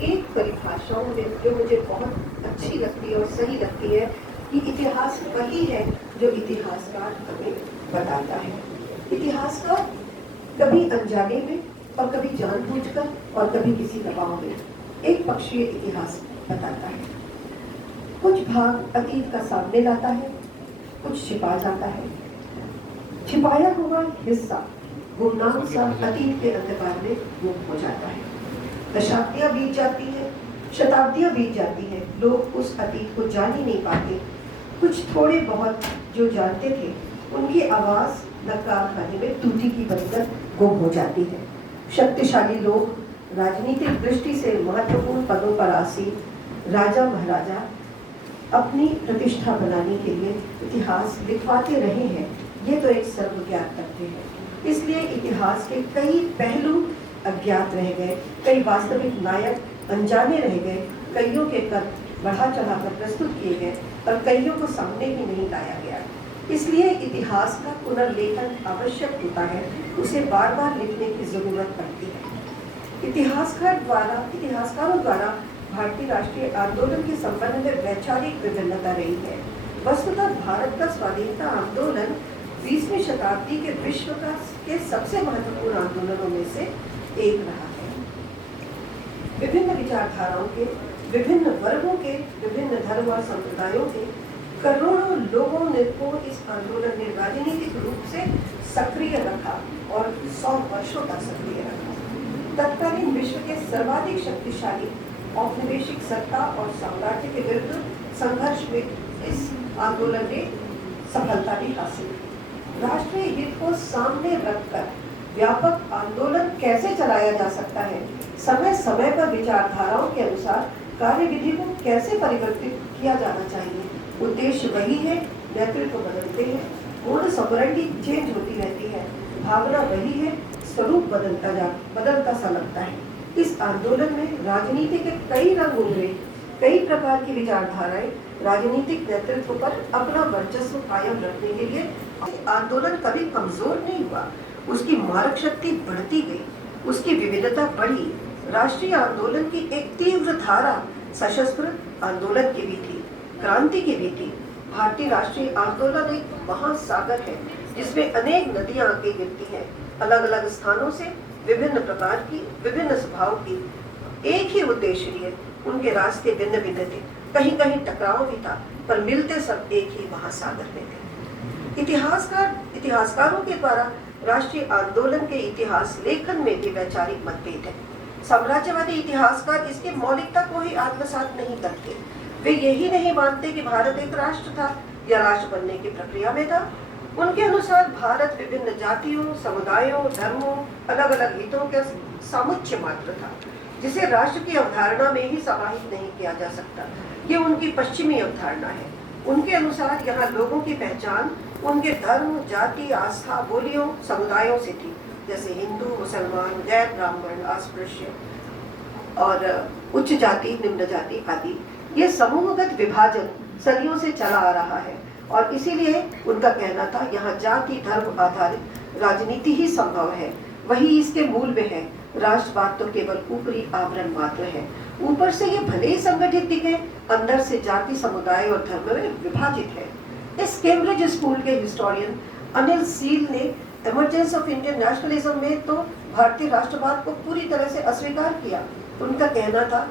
एक परिभाषा जो मुझे बहुत अच्छी लगती है और सही लगती है कि इतिहास वही है जो इतिहासकार हमें बताता है। इतिहासकार कभी अनजाने में और कभी जानबूझकर और कभी किसी दबाव में एक पक्षीय इतिहास बताता है। कुछ भाग अतीत का सामने लाता है, कुछ छिपा जाता है। छिपाया हुआ हिस्सा गुमनाम सा अतीत के अंधकार में गुम हो जाता है। दशाब्दियां बीत जाती हैं, शताब्दियां बीत जाती हैं, लोग उस अतीत को जान ही नहीं पाते। कुछ थोड़े बहुत जो जानते थे उनकी आवाज नकार खाने में टूटी की बनकर गुम हो जाती है। शक्तिशाली लोग राजनीतिक दृष्टि से महत्वपूर्ण पदों पर आसीन राजा महाराजा अपनी प्रतिष्ठा बनाने के लिए इतिहास लिखवाते रहे हैं। ये तो एक सर्वज्ञात तथ्य है। इसलिए इतिहास के कई पहलू अज्ञात रह गए, कई वास्तविक नायक अनजाने रह गए, कईयों के कद बढ़ा चढ़ाकर प्रस्तुत किए गए और कईयों को सामने ही नहीं लाया गया। इसलिए इतिहास का पुनर्लेखन आवश्यक होता है, उसे बार बार लिखने की जरूरत पड़ती है। इतिहासकारों द्वारा भारतीय राष्ट्रीय आंदोलन के संबंध में वैचारिक विभिन्नता रही है। वस्तुतः भारत का स्वाधीनता आंदोलन 20वीं शताब्दी के विश्व के सबसे महत्वपूर्ण आंदोलनों में से एक रहा है। विभिन्न विचारधाराओं के, विभिन्न वर्गों के, विभिन्न धर्म और संप्रदायों के करोड़ों लोगों को इस आंदोलन ने राजनीतिक रूप से सक्रिय रखा और 100 वर्षों तक सक्रिय रखा। तत्कालीन विश्व के सर्वाधिक शक्तिशाली औपनिवेशिक सत्ता और साम्राज्य के विरुद्ध संघर्ष में इस आंदोलन ने सफलता भी हासिल की। राष्ट्रीय हित को सामने रखकर व्यापक आंदोलन कैसे चलाया जा सकता है, समय समय पर विचारधाराओं के अनुसार कार्यविधि को कैसे परिवर्तित किया जाना चाहिए, उद्देश्य वही है, नेतृत्व बदलते हैं, पूर्ण सॉवरेनिटी चेंज होती रहती है, भावना वही है, स्वरूप बदलता सा लगता है। इस आंदोलन में राजनीति के कई रंग उभरे, कई प्रकार की विचारधाराएं राजनीतिक नेतृत्व पर अपना वर्चस्व कायम रखने के लिए आंदोलन कभी कमजोर नहीं हुआ, उसकी मारक शक्ति बढ़ती गई, उसकी विविधता बढ़ी। राष्ट्रीय आंदोलन की एक तीव्र धारा सशस्त्र आंदोलन की भी थी, क्रांति की भी थी। भारतीय राष्ट्रीय आंदोलन एक महासागर है जिसमें अनेक नदियां आके गिरती हैं, अलग अलग स्थानों से, विभिन्न प्रकार की, विभिन्न स्वभाव की, एक ही उद्देश्य लिए। उनके रास्ते भिन्न भिन्न थे, कहीं कहीं टकराव भी था, पर मिलते सब एक ही महासागर में थे। इतिहासकारों के द्वारा राष्ट्रीय आंदोलन के इतिहास लेखन में भी वैचारिक मतभेद है। साम्राज्यवादी इतिहासकार इसकी मौलिकता को ही आत्मसात नहीं करते। वे यही नहीं मानते कि भारत एक राष्ट्र था या राष्ट्र बनने की प्रक्रिया में था। उनके अनुसार भारत विभिन्न जातियों, समुदायों, धर्मों, अलग अलग हितों का समुच्चय मात्र था, जिसे राष्ट्र की अवधारणा में ही समाहित नहीं किया जा सकता। ये उनकी पश्चिमी अवधारणा है। उनके अनुसार यहाँ लोगों की पहचान उनके धर्म, जाति, आस्था, बोलियों, समुदायों से थी, जैसे हिंदू, मुसलमान, गैर ब्राह्मण, अस्पृश्य और उच्च जाति, निम्न जाति आदि। ये समूहगत विभाजन सदियों से चला आ रहा है और इसीलिए उनका कहना था यहाँ जाति धर्म आधारित राजनीति ही संभव है, वही इसके मूल में है। राष्ट्रवाद तो केवल ऊपरी आवरण मात्र है, ऊपर से ये भले ही संगठित दिखे, अंदर से जाति, समुदाय और धर्म में विभाजित है। इस कैम्ब्रिज स्कूल के हिस्टोरियन अनिल सील ने इमर्जेंस ऑफ इंडियन नेशनलिज्म में तो भारतीय राष्ट्रवाद को पूरी तरह से अस्वीकार किया। उनका कहना था,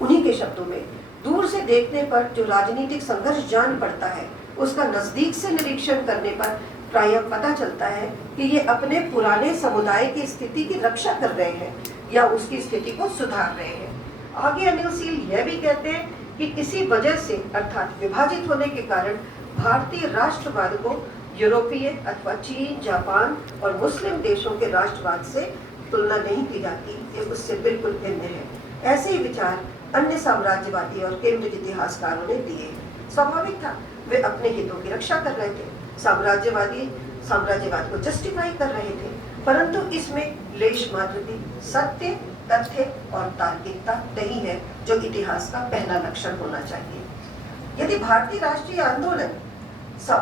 उन्हीं के शब्दों में, दूर से देखने पर जो राजनीतिक संघर्ष जान पड़ता है, उसका नजदीक से निरीक्षण करने पर प्रायः पता चलता है कि ये अपने पुराने समुदाय की स्थिति की रक्षा कर रहे हैं या उसकी स्थिति को सुधार रहे हैं। आगे अनिल सील यह भी कहते हैं कि इसी वजह से अर्थात विभाजित होने के कारण भारतीय राष्ट्रवाद को यूरोपीय अथवा चीन, जापान और मुस्लिम देशों के राष्ट्रवाद से तुलना नहीं की जाती, ये उससे बिल्कुल भिन्न है। ऐसे ही विचार अन्य साम्राज्यवादी और केम्ब्रिज इतिहासकारों ने दिए। स्वाभाविक था, वे अपने हितों की रक्षा कर रहे थे, साम्राज्यवाद को जस्टिफाई कर रहे थे, परंतु इसमें लेश मात्र भी सत्य, तथ्य और तार्किकता नहीं है, जो इतिहास का पहला लक्षण होना चाहिए। यदि भारतीय राष्ट्रीय आंदोलन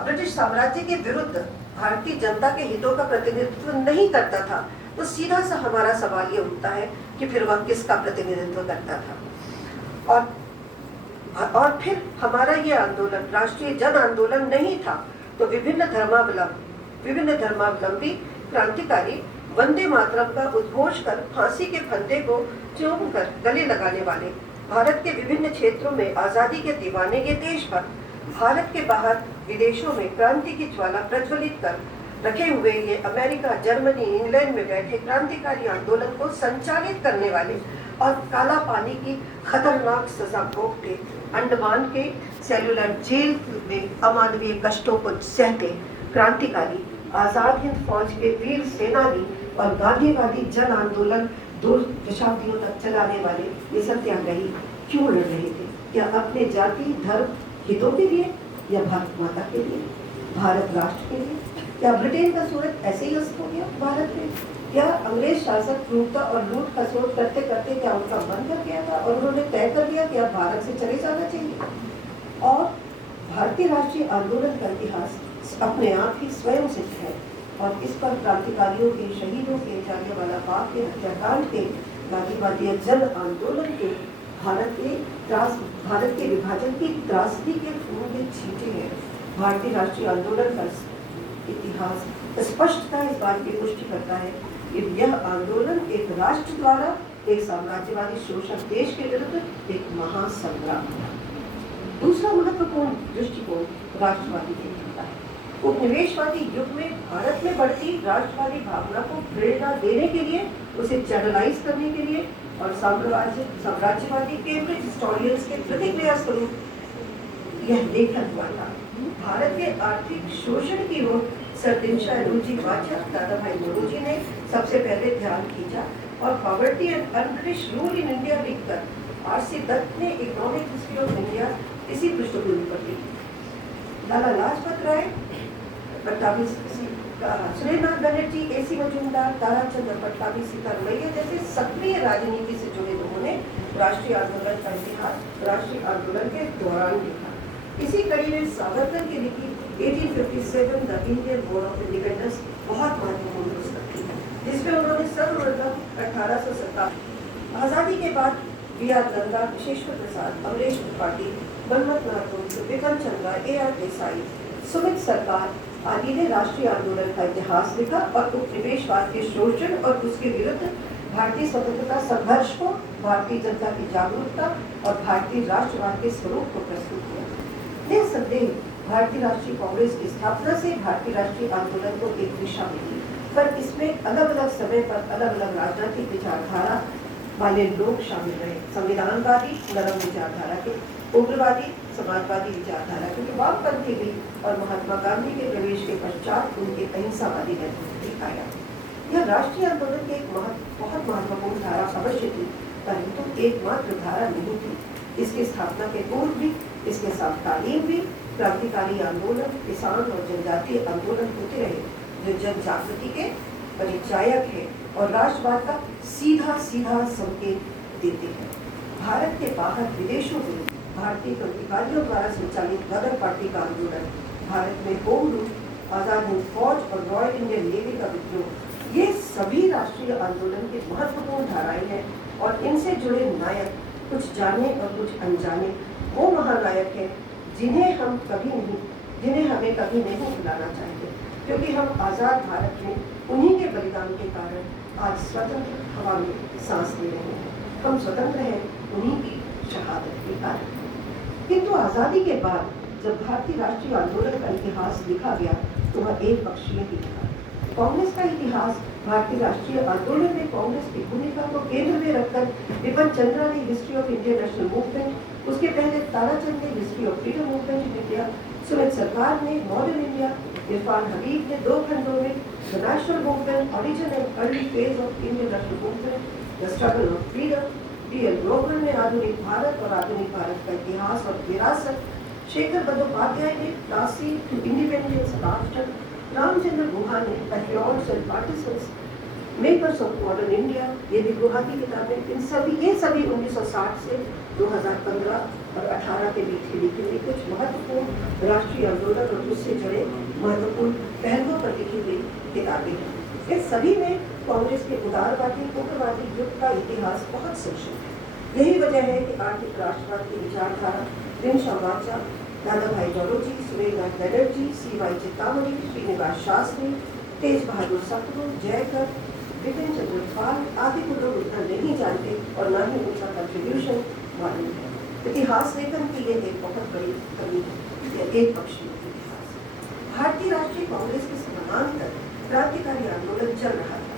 ब्रिटिश साम्राज्य के विरुद्ध भारतीय जनता के हितों का प्रतिनिधित्व नहीं करता था, तो सीधा सा हमारा सवाल ये उठता है कि फिर वह किसका प्रतिनिधित्व करता था। और फिर हमारा ये आंदोलन राष्ट्रीय जन आंदोलन नहीं था, तो विभिन्न धर्मावलंबी क्रांतिकारी वंदे मातरम का उद्घोष कर फांसी के फंदे को चूम कर गले लगाने वाले, भारत के विभिन्न क्षेत्रों में आजादी के दीवाने ये देश भर, भारत के बाहर विदेशों में क्रांति की ज्वाला प्रज्वलित कर रखे हुए ये अमेरिका, जर्मनी, इंग्लैंड में बैठे क्रांतिकारी आंदोलन को संचालित करने वाले और काला पानी की खतरनाक सजा भोगते, अंडमान के सेलुलर जेल में अमानवीय कष्टों को सहते क्रांतिकारी, आजाद हिंद फौज के वीर सेनानी और गांधीवादी जन आंदोलन दूर दशाब्दियों तक चलाने वाले ये सत्याग्रही क्यों लड़ रहे थे? क्या अपने जाति धर्म हितों के लिए, या भारत माता के लिए, भारत राष्ट्र के लिए? क्या ब्रिटेन का सूरत ऐसे ही अस्त हो गया भारत में? क्या अंग्रेज शासक क्रूरता और लूट का सोच करते करते क्या उनका मन कर गया था और उन्होंने तय कर लिया कि अब भारत से चले जाना चाहिए? और भारतीय राष्ट्रीय आंदोलन का इतिहास अपने आप ही स्वयं सिद्ध है और इस पर क्रांतिकारियों के, शहीदों के, जालियांवाला बाग के हत्याकांड के, गांधीवादी जन आंदोलन के, भारत के विभाजन की त्रासदी के खून के छींटे हैं। भारतीय राष्ट्रीय आंदोलन का इतिहास स्पष्टता इस बात की पुष्टि करता है कि यह आंदोलन एक राष्ट्र द्वारा एक साम्राज्यवादी शोषक देश के विरुद्ध एक महासंग्राम था। दूसरा महत्वपूर्ण दृष्टिकोण राष्ट्रवादी देखता है। उपनिवेशवादी युग में भारत में बढ़ती राष्ट्रवादी भावना को प्रेरणा देने के लिए, उसे चैनलाइज करने के लिए और साम्राज्यवादी केम्ब्रिज हिस्टोरियंस के प्रतिक्रिया स्वरूप यह लेखन हुआ था। भारत के आर्थिक शोषण की ओर सरदिनशा रुचि वाचक दादा भाई नौरोजी ने सबसे पहले ध्यान खींचा और poverty and un-British rule in India लिखकर आर.सी. दत्त ने इकोनॉमिक हिस्ट्री ऑफ इंडिया इसी पृष्ठभूमि पर लिखी। लाला लाजपत राय, सुरेंद्रनाथ बनर्जी, A.C. मजूमदार, ताराचंद पट्टाभी, सीतारमैया जैसे सक्रिय राजनीति से जुड़े लोगों ने राष्ट्रीय आंदोलन का इतिहास राष्ट्रीय आंदोलन के दौरान लिखा। इसी कड़ी में सावरकर की लिखी 1857 the Indian war of independence बहुत महत्वपूर्ण पुस्तक थी, जिसमें उन्होंने सर्वप्रथम 1857 आजादी के बाद B.R. नंदा, विशेश्वर प्रसाद, अमरीश त्रिपाठी, मनमथ नाथ, विक्रम चंद्रा, A.R. देसाई, सुमित सरकार आदि ने राष्ट्रीय आंदोलन का इतिहास लिखा और उपनिवेशवाद के शोषण और उसके विरुद्ध भारतीय स्वतंत्रता संघर्ष को, भारतीय जनता की जागरूकता और भारतीय राष्ट्रवाद के स्वरूप को प्रस्तुत किया। निसंदेह भारतीय राष्ट्रीय कांग्रेस की स्थापना से भारतीय राष्ट्रीय आंदोलन को एक दिशा मिली, पर इसमें अलग अलग समय पर अलग अलग राजनीतिक विचारधारा वाले लोग शामिल रहे। संविधानवादी नरम विचारधारा के, उग्रवादी समाजवादी विचारधारा के, वामपंथी भी और महात्मा गांधी के प्रवेश के पश्चात उनके अहिंसावादी नेतृत्व दिखाया। यह राष्ट्रीय आंदोलन की एक बहुत महत्वपूर्ण धारा अवश्य थी, परंतु एकमात्र धारा नहीं थी। इसकी स्थापना के पूर्व भी, इसके समकालीन भी क्रांतिकारी आंदोलन, किसान और जनजातीय आंदोलन होते रहे, जो जन जागृति के परिचायक है और राष्ट्रवाद का सीधा संकेत देते हैं। भारत के बाहर विदेशों में भारतीय क्रांतिकारियों द्वारा संचालित गदर पार्टी का आंदोलन, भारत में होम रूल, आजाद हिंद फौज और रॉयल इंडियन नेवी का विद्रोह, ये सभी राष्ट्रीय आंदोलन के महत्वपूर्ण धाराएं हैं और इनसे जुड़े नायक, कुछ जाने और कुछ अनजाने, वो महानायक हैं जिन्हें हमें कभी नहीं भुलाना चाहिए, क्योंकि हम आजाद भारत में उन्हीं के बलिदान के कारण आज स्वतंत्र हवा में सांस ले रहे हैं। हम स्वतंत्र हैं उन्हीं की शहादत के कारण। किंतु आजादी के बाद जब भारतीय राष्ट्रीय आंदोलन का इतिहास लिखा गया तो वह एक पक्षीय ही था। कांग्रेस का इतिहास भारतीय राष्ट्रीय आंदोलन में कांग्रेस की भूमिका को केंद्र में रखकर विपिन चंद्रा ने history of Indian national movement, उसके पहले ताराचंद ने history of freedom movement in India, Sumit सरकार ने मॉडर्न इंडिया, इरफान हबीब ने 2 खंडों में the national movement, origin and early phase of Indian national movement, the struggle of freedom, D.L. Grover ने आधुनिक भारत और आधुनिक भारत का इतिहास और विरासत, शेखर बंदोपाध्याय ने प्लासी टू इंडिपेंडेंस राष्ट्र, रामचंद्र गुहा ने Patriots and Partisans, makers of modern India, ये भी गुहा की किताबें, ये सभी 1960 से 2015 और 18 के बीच की लिखी हुई कुछ महत्वपूर्ण राष्ट्रीय आंदोलन और उससे जुड़े महत्वपूर्ण पहलुओं पर लिखी हुई किताबें हैं। इस सभी में कांग्रेस के उदारवादी उग्रवादी युग का इतिहास बहुत सूक्ष्म है। यही वजह है कि आर्थिक राष्ट्रवाद की विचारधारा दिनशा वाचा, दादा भाई नौरोजी, सुरेंद्रनाथ बनर्जी, CY चित्तामणि, श्रीनिवास शास्त्री, तेज बहादुर सप्रू, जयकर, विपिन चंद्र पाल आदि को लोग उतना नहीं जानते और न ही उनका कंट्रीब्यूशन मालूम है। इतिहास लेखन की यह एक बहुत बड़ी कमी है, यह एक पक्षीय इतिहास। भारतीय राष्ट्रीय कांग्रेस के समानांतर क्रांतिकारी आंदोलन चल रहा था।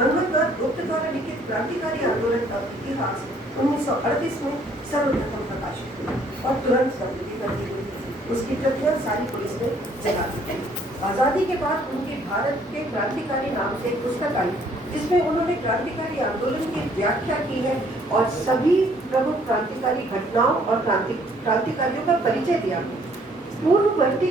मनमथ गुप्त द्वारा लिखित क्रांतिकारी आंदोलन का इतिहास 1938 में सर्वप्रथम प्रकाशित हुआ और तुरंत संस्कृति कर दी गई। उसकी प्रतियां सारी पुलिस ने जगा दी। आजादी के बाद उनके भारत के क्रांतिकारी नाम से एक पुस्तक आई, जिसमें उन्होंने क्रांतिकारी आंदोलन की व्याख्या की है और सभी प्रमुख क्रांतिकारी घटनाओं और क्रांतिकारियों का परिचय दिया। पूर्ववर्ती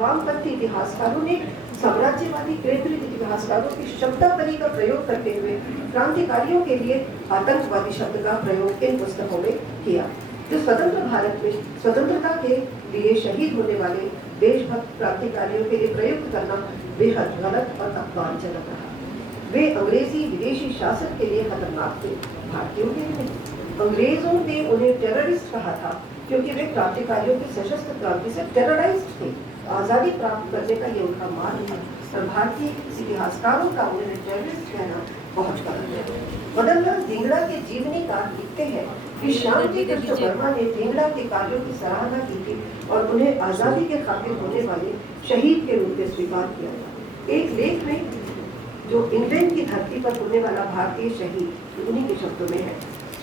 वामपंथी इतिहासकारों ने साम्राज्यवादी केंद्रित इतिहासकारों की शब्दावली का प्रयोग करते हुए क्रांतिकारियों के लिए आतंकवादी शब्द का प्रयोग इन पुस्तकों में किया, जो स्वतंत्र भारत में स्वतंत्रता के लिए शहीद होने वाले देशभक्त क्रांतिकारियों के लिए प्रयुक्त करना बेहद गलत और अपमानजनक रहा। वे अंग्रेजी विदेशी शासन के लिए खतरनाक थे, भारतीयों के लिए नहीं। अंग्रेजों ने उन्हें टेररिस्ट कहा था क्योंकि वे क्रांतिकारियों की सशस्त्र क्रांति से टेरराइज्ड थे। आजादी प्राप्त करने का ये उनका मार्ग था और भारतीय इतिहासकारों का उन्हें टेररिस्ट कहना बहुत गलत है। मदनलाल धिंगड़ा के जीवनीकार लिखते हैं कि श्यामजी कृष्ण वर्मा ने धिंगड़ा के कार्यों की सराहना की थी और उन्हें आजादी के खातिर होने वाले शहीद के रूप में स्वीकार किया था। एक लेख में जो इंग्लैंड की धरती पर होने वाला भारतीय शहीद उन्हीं के शब्दों में है,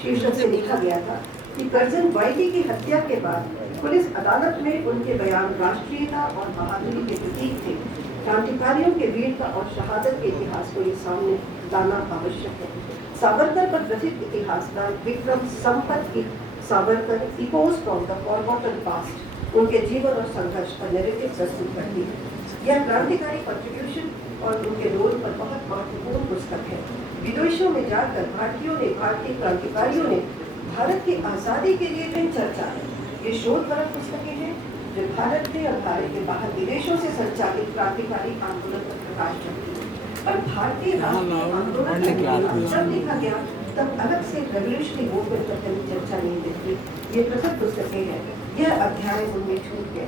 शीर्षक से लिखा गया था कि कर्जन वाइली की हत्या के बाद पुलिस अदालत में उनके बयान राष्ट्रीयता और बहादुरी के प्रतीक थे। क्रांतिकारियों के वीरता और शहादत के इतिहास को ये सामने लाना आवश्यक है। सावरकर पर प्रसिद्ध इतिहासकार विक्रम संपत की Savarkar echoes from the forgotten past उनके जीवन और संघर्ष का नैरेटिव प्रस्तुत करती है। यह क्रांतिकारी कंट्रीब्यूशन और उनके रोल पर बहुत महत्वपूर्ण पुस्तक है। विदेशों में जाकर भारतीय क्रांतिकारियों ने भारत की आजादी के लिए भी चर्चा है। ये शोधपरक पुस्तकें हैं जो भारत में और भारत के बाहर विदेशों से संचालित क्रांतिकारी आंदोलन पर प्रकाश डालती है। और भारतीय आंदोलन जब लिखा गया तब अलग से रेवोल्यूशनरी मूवमेंट पर कभी चर्चा नहीं मिलती। ये प्रसिद्ध पुस्तकें हैं, यह अध्याय उनमें छूट गया।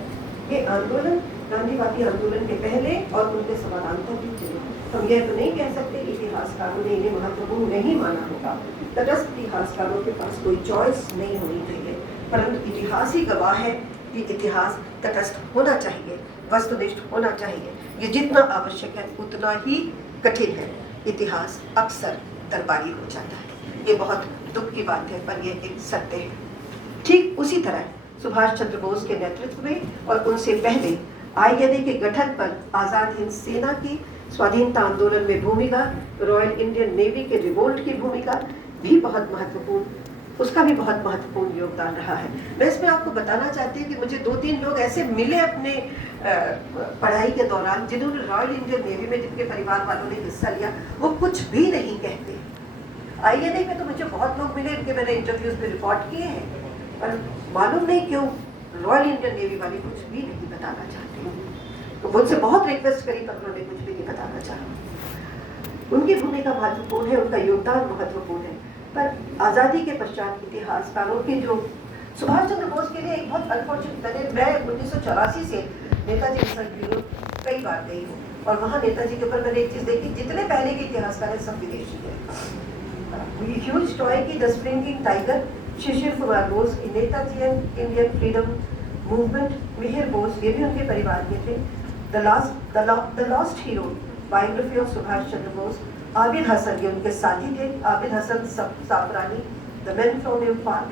ये आंदोलन गांधीवादी आंदोलन के पहले और उनके समानांतर भी चले। हम यह तो नहीं कह सकते इतिहासकारों ने इन्हें महत्वपूर्ण नहीं माना होगा। तटस्थ इतिहासकारों के पास कोई चॉइस नहीं होनी चाहिए, परंतु इतिहास ही गवाह है कि इतिहास तटस्थ होना चाहिए, वस्तुनिष्ठ होना चाहिए। ये जितना आवश्यक है उतना ही कठिन है। इतिहास अक्सर दरबारी हो जाता है। ये बहुत दुख की बात है, पर यह एक सत्य है। ठीक उसी तरह सुभाष चंद्र बोस के नेतृत्व में और उनसे पहले INA के गठन पर आजाद हिंद सेना की स्वाधीनता आंदोलन में भूमिका, रॉयल इंडियन नेवी के रिवोल्ट की भूमिका भी बहुत महत्वपूर्ण, उसका भी बहुत महत्वपूर्ण योगदान रहा है। मैं इसमें आपको बताना चाहती हूँ कि मुझे 2-3 लोग ऐसे मिले अपने पढ़ाई के दौरान जिन्होंने रॉयल इंडियन नेवी में, जिनके परिवार वालों ने हिस्सा लिया, वो कुछ भी नहीं कहते। INA में तो मुझे बहुत लोग मिले, इनके मैंने इंटरव्यूज में रिपोर्ट किए हैं, पर मालूम नहीं क्यों रॉयल इंडियन नेवी वाले कुछ भी नहीं बताना चाहते। तो मुझसे बहुत रिक्वेस्ट करी पर उन्होंने कुछ भी नहीं बताना चाहा। उनकी भूमिका महत्वपूर्ण है, उनका योगदान महत्वपूर्ण है, पर आज़ादी के पश्चात इतिहासकारों के जो सुभाष चंद्र बोस के लिए एक बहुत अनफॉर्चुनेट, मैं 1984 से नेताजी रिसर्च ब्यूरो कई बार गई हूँ और वहाँ नेताजी के ऊपर मैंने एक चीज़ देखी, जितने पहले के इतिहासकार हैं सब विदेशी हैं। ह्यूज टॉय की the springing tiger, Shishir Kumar Bose की Netaji and Indian freedom movement, Mihir Bose ये भी उनके परिवार के थे। The lost hero biography of Subhash Chandra Bose, Abid Hasan ये उनके साथी थे, Abid Hasan Safrani, the man from Nepal,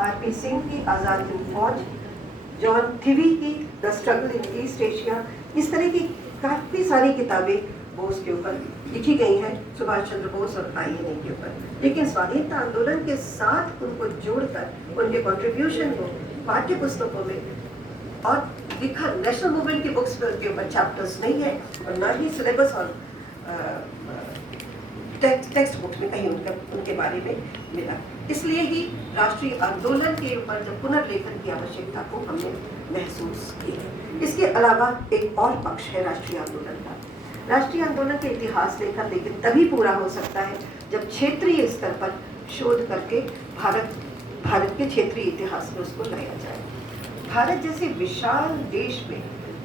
RP Singh की आज़ाद हिंद फौज, जॉन थिवी की the struggle in East Asia, इस तरह की काफ़ी सारी किताबें बोस के ऊपर लिखी गई हैं, सुभाष चंद्र बोस और INA के ऊपर। लेकिन स्वाधीनता आंदोलन के साथ उनको जोड़कर उनके कंट्रीब्यूशन को पाठ्य पुस्तकों में और लिखा नेशनल मूवमेंट की बुक्स पर उनके ऊपर चैप्टर्स नहीं है और न ही सिलेबस और टेक्स्ट बुक में कहीं उनके बारे में मिला। इसलिए ही राष्ट्रीय आंदोलन के ऊपर जब पुनर्लेखन की आवश्यकता को हमने महसूस की। इसके अलावा एक और पक्ष है राष्ट्रीय आंदोलन का। राष्ट्रीय आंदोलन के इतिहास लेखन लेकिन तभी पूरा हो सकता है जब क्षेत्रीय स्तर पर शोध करके भारत के क्षेत्रीय इतिहास में उसको लाया जाए। भारत जैसे विशाल देश में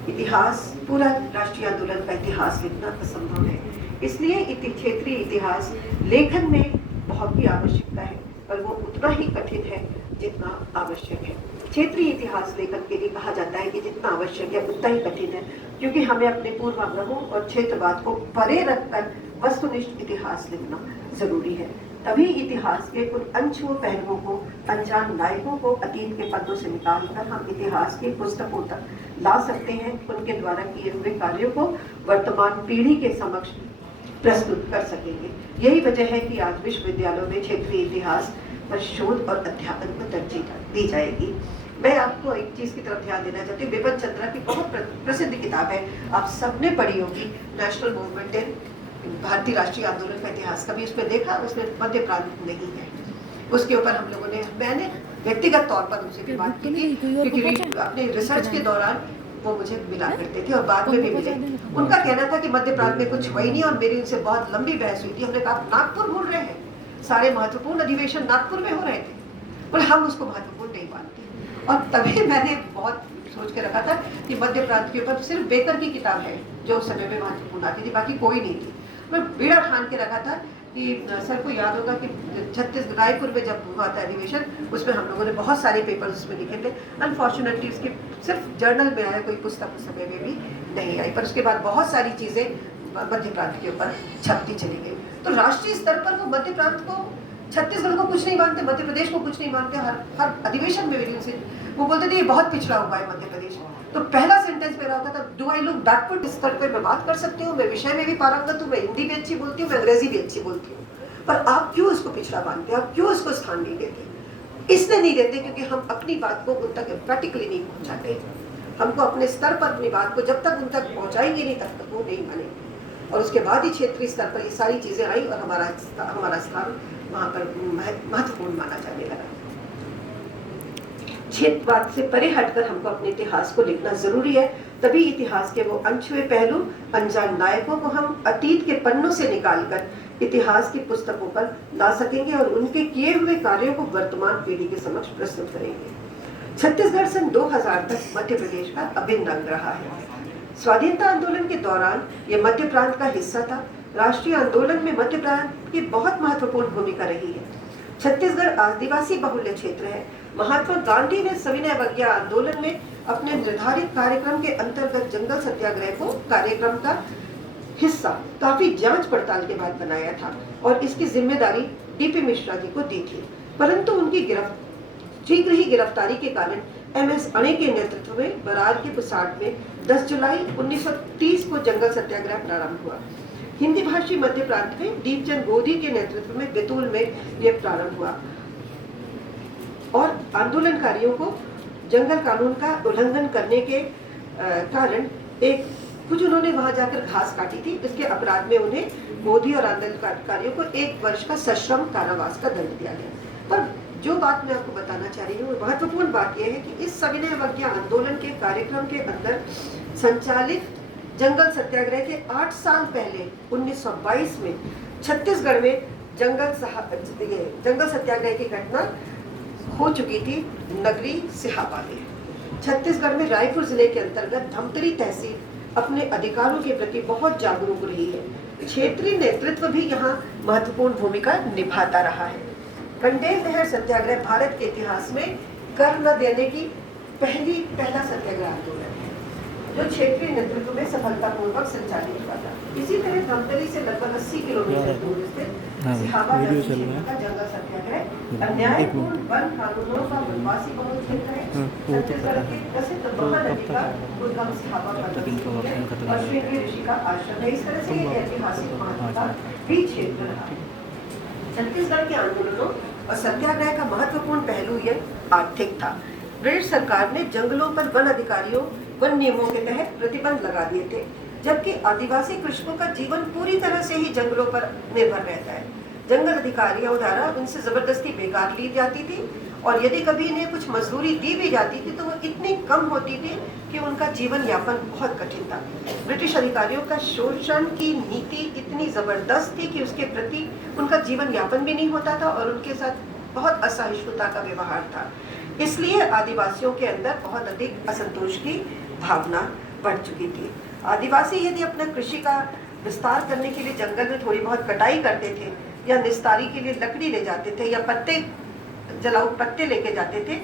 इतिहास, पूरा राष्ट्रीय आंदोलन का इतिहास लिखना असंभव है। इसलिए क्षेत्रीय इतिहास लेखन में बहुत ही आवश्यकता है, पर वो उतना ही कठिन है जितना आवश्यक है। क्षेत्रीय इतिहास लेखन के लिए कहा जाता है कि जितना आवश्यक है उतना ही कठिन है, क्योंकि हमें अपने पूर्वाग्रहों और क्षेत्रवाद को परे रखकर वस्तुनिष्ठ इतिहास लिखना जरूरी है। तभी इतिहास के उन अनछुए पहलुओं को, अनजान नायकों को अतीत के पन्नों से निकालकर हम इतिहास की पुस्तकों तक ला सकते हैं। उनके द्वारा किए हुए कार्यों को वर्तमान पीढ़ी के समक्ष प्रस्तुत कर सकेंगे। यही वजह है कि आज विश्वविद्यालयों में क्षेत्रीय इतिहास पर शोध और अध्यापन को तरजीह दी जाएगी। मैं आपको एक चीज की तरफ ध्यान देना चाहती हूँ। बिपिन चंद्रा की बहुत प्रसिद्ध किताब है, आप सबने पढ़ी होगी, नेशनल मूवमेंट इन भारतीय राष्ट्रीय आंदोलन का इतिहास। कभी उसमें देखा? उसमें मध्य प्रांत नहीं है। उसके ऊपर हम लोगों ने, मैंने व्यक्तिगत तौर पर उनसे भी बात की थी, क्योंकि अपने रिसर्च के दौरान वो मुझे मिला करते थे और बाद में भी मिले। उनका कहना था कि मध्य प्रांत में कुछ हुआ ही नहीं, और मेरी उनसे बहुत लंबी बहस हुई थी। हमने कहा नागपुर भूल रहे हैं, सारे महत्वपूर्ण अधिवेशन नागपुर में हो रहे थे, पर हम उसको महत्वपूर्ण नहीं मानते। और तभी मैंने बहुत सोच के रखा था कि मध्य प्रांत के ऊपर सिर्फ बेकर की किताब है जो उस समय में महत्वपूर्ण आती थी, बाकी कोई नहीं थी। मैं बीड़ा ठान के रखा था कि सर को याद होगा कि छत्तीसगढ़ रायपुर में जब हुआ था अधिवेशन, उसमें हम लोगों ने बहुत सारे पेपर्स उसमें लिखे थे। अनफॉर्चुनेटली उसकी सिर्फ जर्नल में आया, कोई पुस्तक उस समय में भी नहीं आई, पर उसके बाद बहुत सारी चीजें मध्य प्रांत के ऊपर छपती चली गई। तो राष्ट्रीय स्तर पर वो मध्य प्रांत को, छत्तीसगढ़ को कुछ नहीं मानते, मध्य प्रदेश को कुछ नहीं मानते। हर अधिवेशन में उनसे वो बोलते थे ये बहुत पिछड़ा हुआ है मध्य प्रदेश। तो पहला सेंटेंस मेरा होता था, डू आई लुक बैकवर्ड? इस स्तर पे मैं बात कर सकती हूँ, मैं विषय में भी पारंगत हूँ, मैं हिंदी भी अच्छी बोलती हूँ, मैं अंग्रेजी भी अच्छी बोलती हूँ, पर आप क्यों इसको पिछड़ा मानते हो? आप क्यों इसको स्थान नहीं देते? इसलिए नहीं देते क्योंकि हम अपनी बात को उन तक एम्फैटिकली नहीं पहुँचाते। हमको अपने स्तर पर अपनी बात को जब तक उन तक पहुँचाएंगे नहीं, तब तक वो नहीं मानेंगे। और उसके बाद ही क्षेत्रीय स्तर पर ये सारी चीजें आई और हमारा स्थान वहाँ पर महत्वपूर्ण माना जाने लगा। क्षेत्रवाद से परे हटकर हमको अपने इतिहास को लिखना जरूरी है, तभी इतिहास के वो अनछुए पहलू, अनजान नायकों को हम अतीत के पन्नों से निकालकर इतिहास की पुस्तकों पर ला सकेंगे और उनके किए हुए कार्यों को वर्तमान पीढ़ी के समक्ष प्रस्तुत करेंगे। छत्तीसगढ़ सन 2000 तक मध्य प्रदेश का अभिन्न अंग रहा है। स्वाधीनता आंदोलन के दौरान ये मध्य प्रांत का हिस्सा था। राष्ट्रीय आंदोलन में मध्य प्रांत की बहुत महत्वपूर्ण भूमिका रही है। छत्तीसगढ़ आदिवासी बहुल्य क्षेत्र है। महात्मा गांधी ने सविनय अवज्ञा आंदोलन में अपने निर्धारित कार्यक्रम के अंतर्गत जंगल सत्याग्रह को कार्यक्रम का हिस्सा काफी जांच पड़ताल के बाद बनाया था और इसकी जिम्मेदारी डीपी मिश्रा जी को दी थी, परंतु उनकी शीघ्र ही गिरफ्तारी के कारण एमएस अणे के नेतृत्व में बरार के पुसाट में 10 जुलाई 1930 को जंगल सत्याग्रह प्रारंभ हुआ। हिंदी भाषी मध्य प्रांत में दीपचंद गोदी के नेतृत्व में बैतूल में यह प्रारंभ हुआ और आंदोलनकारियों को जंगल कानून का उल्लंघन करने के कारण कुछ उन्होंने वहां जाकर घास काटी थी। इसके अपराध में उन्हें गोदी और आंदोलनकारियों को 1 वर्ष का सश्रम कारावास का दंड दिया गया। पर जो बात मैं आपको बताना चाह रही हूँ, महत्वपूर्ण बात यह है कि इस सविनय अवज्ञा आंदोलन के कार्यक्रम के अंदर संचालित जंगल सत्याग्रह के 8 साल पहले 1922 में छत्तीसगढ़ में जंगल सत्याग्रह की घटना हो चुकी थी नगरी सिहावा में। छत्तीसगढ़ में रायपुर जिले के अंतर्गत धमतरी तहसील अपने अधिकारों के प्रति बहुत जागरूक रही है। क्षेत्रीय नेतृत्व भी यहाँ महत्वपूर्ण भूमिका निभाता रहा है। कंडेल नहर सत्याग्रह भारत के इतिहास में कर न देने की पहला सत्याग्रह आंदोलन है जो क्षेत्रीय नेतृत्व में सफलतापूर्वक संचालित हुआ था। इसी तरह धमतरी से लगभग 80 किलोमीटर दूर स्थित सिहावा का जंगल सत्याग्रह अन्यायपूर्ण वन कानूनों का वनवासी बहुल क्षेत्र है। छत्तीसगढ़ के प्रसिद्ध महानदी का उद्गम सिहावा और श्रृंगी ऋषि का आश्रम है। इस तरह से ये ऐतिहासिक महत्व का भी क्षेत्र रहा। छत्तीसगढ़ के आंदोलनों और सत्याग्रह का महत्वपूर्ण पहलू यह आर्थिक था। ब्रिटिश सरकार ने जंगलों पर वन अधिकारियों वन नियमों के तहत प्रतिबंध लगा दिए थे, जबकि आदिवासी कृषकों का जीवन पूरी तरह से ही जंगलों पर निर्भर रहता है। जंगल अधिकारियों द्वारा उनसे जबरदस्ती बेकार ली जाती थी और यदि कभी इन्हें कुछ मजदूरी दी भी जाती थी तो वो इतनी कम होती थी कि उनका जीवन यापन बहुत कठिन था। ब्रिटिश अधिकारियों का शोषण की नीति इतनी जबरदस्त थी कि उसके प्रति उनका जीवन यापन भी नहीं होता था और उनके साथ बहुत असहिष्णुता का व्यवहार था। इसलिए आदिवासियों के अंदर बहुत अधिक असंतोष की भावना बढ़ चुकी थी। आदिवासी यदि अपना कृषि का विस्तार करने के लिए जंगल में थोड़ी बहुत कटाई करते थे या निस्तारी के लिए लकड़ी ले जाते थे या जलाऊ पत्ते लेके जाते थे,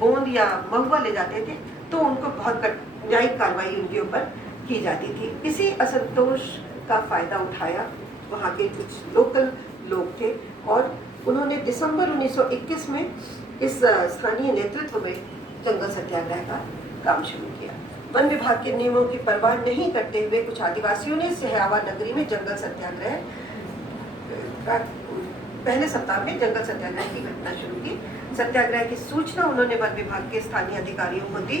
गोंद या महुआ ले जाते थे, तो उनको बहुत न्यायिक कार्रवाई उनके ऊपर की जाती थी। इसी असंतोष का फायदा उठाया वहाँ के कुछ लोकल लोग थे और उन्होंने दिसंबर 1921 में इस स्थानीय नेतृत्व में जंगल सत्याग्रह का काम शुरू किया। वन विभाग के नियमों की परवाह नहीं करते हुए कुछ आदिवासियों ने सिहावा नगरी में जंगल सत्याग्रह का पहले सप्ताह में जंगल सत्याग्रह की घटना शुरू की। सत्याग्रह की सूचना उन्होंने वन विभाग के स्थानीय अधिकारियों को दी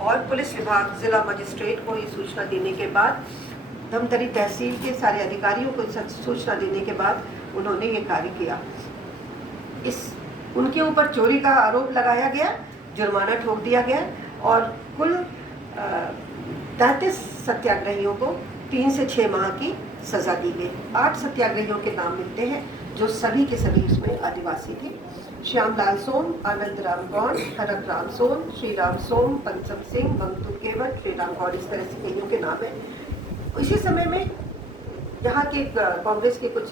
और पुलिस विभाग, जिला मजिस्ट्रेट को ये सूचना देने के बाद, धमतरी तहसील के सारे अधिकारियों को सूचना देने के बाद उन्होंने ये कार्य किया। उनके ऊपर चोरी का आरोप लगाया गया, जुर्माना ठोक दिया गया और कुल 33 सत्याग्रहियों को 3 से 6 माह की सजा दी गई। 8 सत्याग्रहियों के नाम मिलते हैं जो सभी के सभी उसमें आदिवासी थे। श्यामलाल सोम, आनंद राम गौड़, हरक राम सोन, श्री राम सोम, पंचम सिंह, मंगतू केवट, श्री राम गौड़, इस तरह से कईयों के नाम है। इसी समय में यहाँ के कांग्रेस के कुछ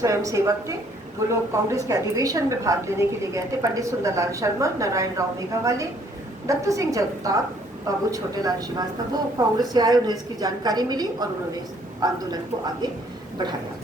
स्वयंसेवक थे, वो लोग कांग्रेस के अधिवेशन में भाग लेने के लिए गए थे। पंडित सुंदरलाल शर्मा, नारायण राव मेघावाले, दत्त सिंह जगताप, बाबू छोटेलाल श्रीवास्तव, वो कांग्रेस से आए, उन्हें इसकी जानकारी मिली और उन्होंने इस आंदोलन को आगे बढ़ाया।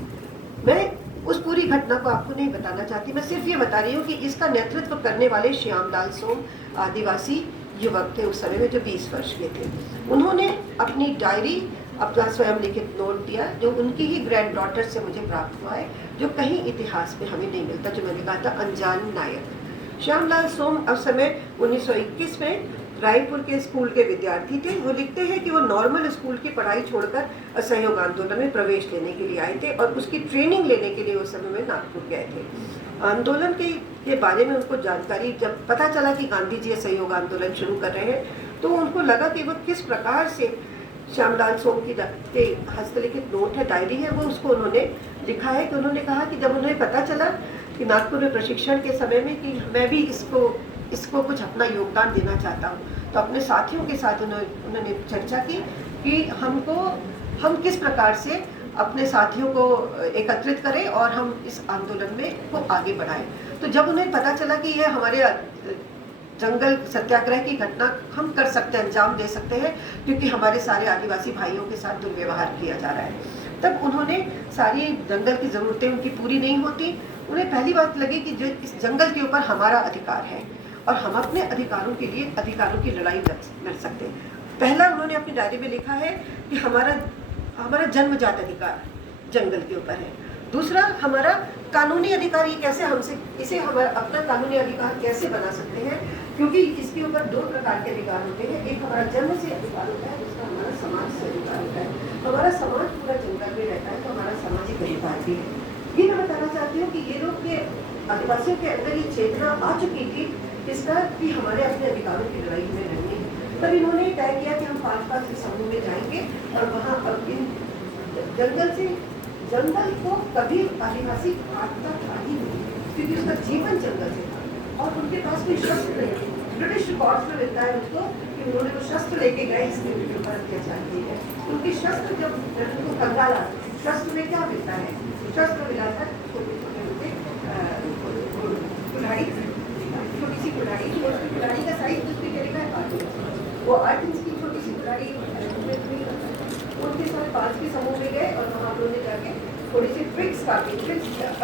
मैं उस पूरी घटना को आपको नहीं बताना चाहती, मैं सिर्फ ये बता रही हूँ कि इसका नेतृत्व करने वाले श्यामलाल सोम आदिवासी युवक थे उस समय में, जो 20 वर्ष के थे। उन्होंने अपनी डायरी, अपना स्वयं लिखित नोट दिया जो उनकी ही ग्रैंड डॉटर से मुझे प्राप्त हुआ है, जो कहीं इतिहास में हमें नहीं मिलता, जो मैंने कहा था अनजान नायक। श्यामलाल सोम उस समय 1921 में रायपुर के स्कूल के विद्यार्थी थे। वो लिखते हैं कि वो नॉर्मल स्कूल की पढ़ाई छोड़कर असहयोग आंदोलन में प्रवेश लेने के लिए आए थे और उसकी ट्रेनिंग लेने के लिए उस समय में नागपुर गए थे। आंदोलन के बारे में उनको जानकारी जब पता चला कि गांधी जी असहयोग आंदोलन शुरू कर रहे हैं, तो उनको लगा कि वो किस प्रकार से श्यामलाल सोम की हस्तलिखित नोट है, डायरी है, वो उसको उन्होंने लिखा है कि उन्होंने कहा कि जब उन्हें पता चला कि नागपुर में प्रशिक्षण के समय में कि मैं भी इसको कुछ अपना योगदान देना चाहता हूँ, तो अपने साथियों के साथ उन्होंने चर्चा की कि हम किस प्रकार से अपने साथियों को एकत्रित करें और हम इस आंदोलन में को आगे बढ़ाएं। तो जब उन्हें पता चला कि यह हमारे जंगल सत्याग्रह की घटना हम कर सकते हैं, अंजाम दे सकते हैं, क्योंकि हमारे सारे आदिवासी भाइयों के साथ दुर्व्यवहार किया जा रहा है, तब उन्होंने सारी जंगल की ज़रूरतें उनकी पूरी नहीं होती। उन्हें पहली बात लगी कि जो इस जंगल के ऊपर हमारा अधिकार है और हम अपने अधिकारों के लिए अधिकारों की लड़ाई लड़ सकते हैं। पहला उन्होंने अपनी डायरी में लिखा है कि हमारा जन्मजात अधिकार जंगल के ऊपर है। दूसरा, हमारा कानूनी अधिकार, ये कैसे इसे हमारा अपना कानूनी अधिकार कैसे बना सकते हैं, क्योंकि इसके ऊपर 2 प्रकार के अधिकार होते हैं। एक हमारा जन्म से अधिकार होता है, दूसरा हमारा समाज से अधिकार होता है। हमारा समाज पूरा जंगल में रहता है, तो हमारा सामाजिक अधिकार भी है। ये मैं बताना चाहती हूँ कि ये लोग के आदिवासियों के अंदर ये चेतना आ चुकी थी इसका कि हमारे अपने अधिकारों की लड़ाई में लड़नी है। तब इन्होंने तय किया कि हम 5-5 के समूह में जाएंगे और वहाँ इन जंगल को कभी आदिवासी काटता था ही नहीं, क्योंकि उसका जीवन जंगल से था और उनके पास कोई शस्त्र नहीं थे। ब्रिटिश रिकॉर्ड्स में मिलता है उसको कि उन्होंने वो शस्त्र लेके गए, इसके ऊपर अत्याचार किए गए। उनके शस्त्र जब उनको कंगाला, शस्त्र में क्या मिलता है? शस्त्र मिलाकर छोटे कुल्हाड़ी, छोटी सी कुल्हाड़ी, कुल्हाड़ी का साइज उसकी करेगा 8 इंच, वो 8 इंच की छोटी सी कुल्हाड़ी। उनके साथ 5 के समूह में गए और वहाँ उन्होंने जाके थोड़ी सी ट्रिक्स काटी।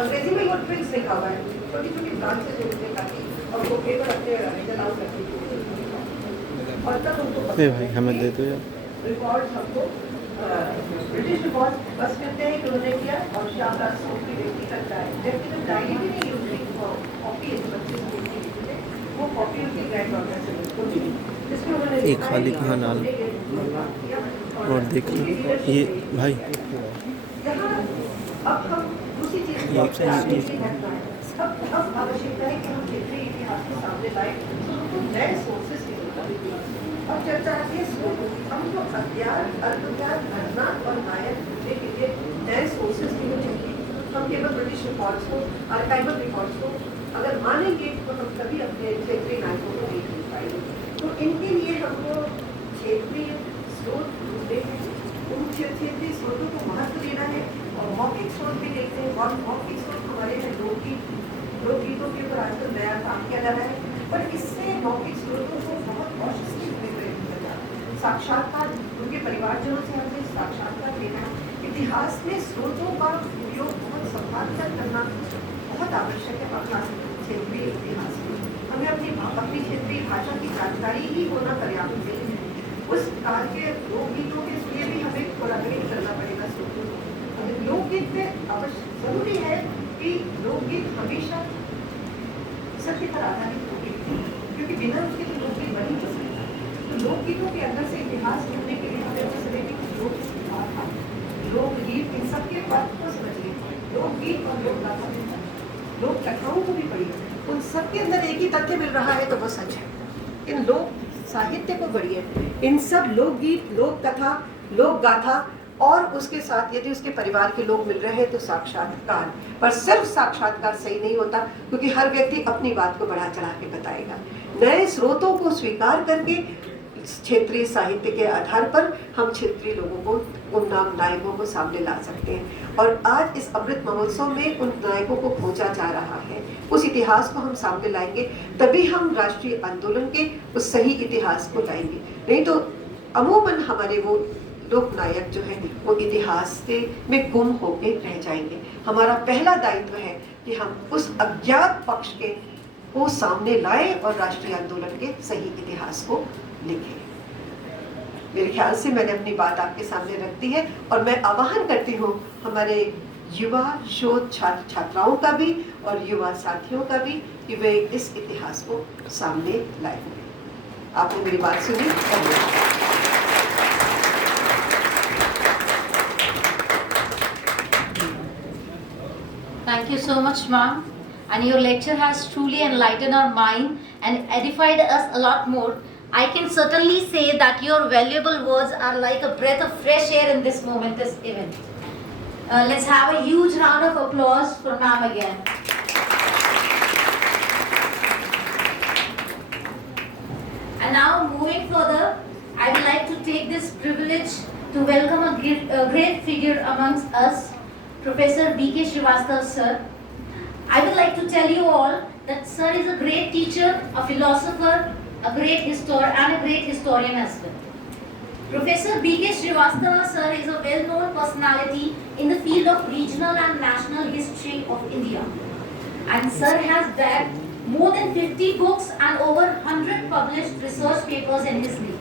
अंग्रेजी में वो ट्रिक्स लिखा हुआ है, छोटी छोटी ब्रांचेस उन्होंने काटी और वो पेपर अपने जलाओ करती थी। और तब उनको भाई हमें दे दो यार रिकॉर्ड हमको ब्रिटिश रिकॉर्ड बस करते हैं कि उन्होंने किया। और श्यामलाल सोम की व्यक्तिगत डायरी भी नहीं, उसकी कॉपी है, बच्चे वो कॉपी उनकी ग्रैंड डॉटर से मिली, जिसमें उन्होंने एक खाली कहाँ डाल और देख लो ये भाई। अब हम दूसरी चीज़ अब आवश्यकता है कि हम क्षेत्रीय इतिहास को सामने लाए तो उनको नए सोर्सेस की जरूरत है। अब चर्चा आती है स्रोत। हमको अज्ञात, अल्पज्ञात, अज्ञात और नायक ढूंढने के लिए नए सोर्सेस की जो चाहिए। हम केवल ब्रिटिश रिकॉर्ड्स को, आर्काइवल रिकॉर्ड्स को अगर मानेंगे तो हम कभी अपने क्षेत्रीय नायकों को नहीं ढूंढ पाएंगे। तो इनके लिए हमको क्षेत्रीय स्रोत ढूंढने हैं, उन क्षेत्रीय स्रोतों को महत्व देना है और मौखिक स्रोत भी देखते हैं। और मौखिक स्रोत हमारे यहाँ लोकगीतों के ऊपर आजकल नया काम किया जा रहा है, पर इससे मौखिक स्रोतों को बहुत औषधि प्रेरित किया जा रहा है। साक्षात्कार, उनके परिवारजनों से हमने साक्षात्कार लेना है। इतिहास में स्रोतों का उपयोग बहुत संभालकर करना बहुत आवश्यक है। अपना क्षेत्रीय इतिहास में हमें अपनी क्षेत्रीय भाषा की जानकारी ही होना पर्याप्त नहीं है। उस काल के लोकगीतों के लिए भी हमें कोलैबोरेट करना पड़ेगा स्रोतों को। लोकगीत में अवश्य जरूरी है कि लोकगीत हमेशा सत्य पर आधारित होगी, क्योंकि बिना उसके तो लोकगीत बन ही नहीं सकता। तो लोकगीतों के अंदर से इतिहास ढूंढने के लिए हमें अपने समय की लोक गाथा, लोकगीत, इन सबके अर्थ को समझिए। लोकगीत और लोक गाथा में लोक कथाओं को भी पढ़िए, उन सबके अंदर एक ही तथ्य मिल रहा है तो वो सच है। इन लोक साहित्य को पढ़िए, इन सब लोकगीत, लोक कथा, लोक गाथा और उसके साथ यदि उसके परिवार के लोग मिल रहे हैं तो साक्षात्कार। पर सिर्फ साक्षात्कार सही नहीं होता, क्योंकि हर व्यक्ति अपनी बात को बढ़ा चढ़ा के बताएगा। नए स्रोतों को स्वीकार करके क्षेत्रीय साहित्य के आधार पर हम क्षेत्रीय लोगों को, उन नायकों को सामने ला सकते हैं। और आज इस अमृत महोत्सव में उन नायकों को खोजा जा रहा है, उस इतिहास को हम सामने लाएंगे, तभी हम राष्ट्रीय आंदोलन के उस सही इतिहास को लाएंगे। नहीं तो अमूमन हमारे वो लोक नायक जो है वो इतिहास में गुम होके रह जाएंगे। हमारा पहला दायित्व है कि हम उस अज्ञात पक्ष के को सामने लाएं और राष्ट्रीय आंदोलन के सही इतिहास को लिखें। मेरे ख्याल से मैंने अपनी बात आपके सामने रख दी है और मैं आह्वान करती हूँ हमारे युवा शोध छात्र छात्राओं का भी और युवा साथियों का भी कि वे इस इतिहास को सामने लाएंगे। आपने मेरी बात सुनी। Thank you so much, ma'am. And your lecture has truly enlightened our mind and edified us a lot more. I can certainly say that your valuable words are like a breath of fresh air in this momentous event. Let's have a huge round of applause for ma'am again. And now moving further, I would like to take this privilege to welcome a great figure amongst us, Professor B.K. Srivastava sir. I would like to tell you all that sir is a great teacher, a philosopher, a great historian as well. Professor B.K. Srivastava sir is a well-known personality in the field of regional and national history of India. And sir has bagged more than 50 books and over 100 published research papers in his name.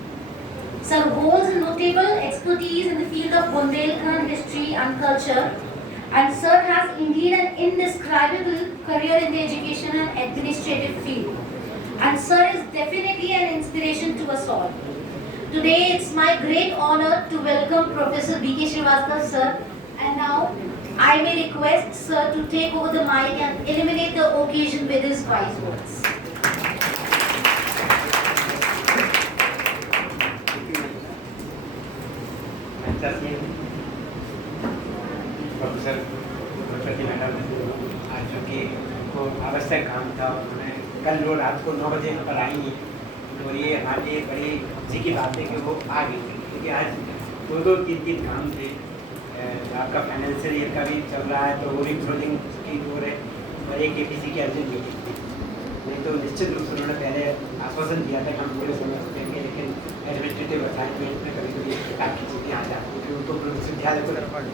Sir holds a notable expertise in the field of Bundelkhand history and culture. And sir has indeed an indescribable career in the education and administrative field. And sir is definitely an inspiration to us all. Today it's my great honor to welcome Professor B.K. Srivastava sir. And now I may request sir to take over the mic and illuminate the occasion with his wise words. Professor प्रति madam आज जो कि को आवश्यक काम था, उन्होंने कल वो रात को 9 बजे यहाँ पर आई हैं, तो ये हमारे लिए बड़ी खुशी की बात है कि वो आ गई, क्योंकि आज 2-3 काम थे। आपका फाइनेंशियल ईयर का भी चल रहा है तो वो भी क्लोजिंग की हो रहे और एक APC की अर्जेंट मीटिंग थी। नहीं तो निश्चित रूप से उन्होंने पहले आश्वासन दिया था कि हम पूरे समय देंगे, लेकिन एडमिनिस्ट्रेटिव असाइनमेंट में कभी कभी काफ़ी चीज़ें आ जाती हैं, क्योंकि उनको विश्वविद्यालय को रखा।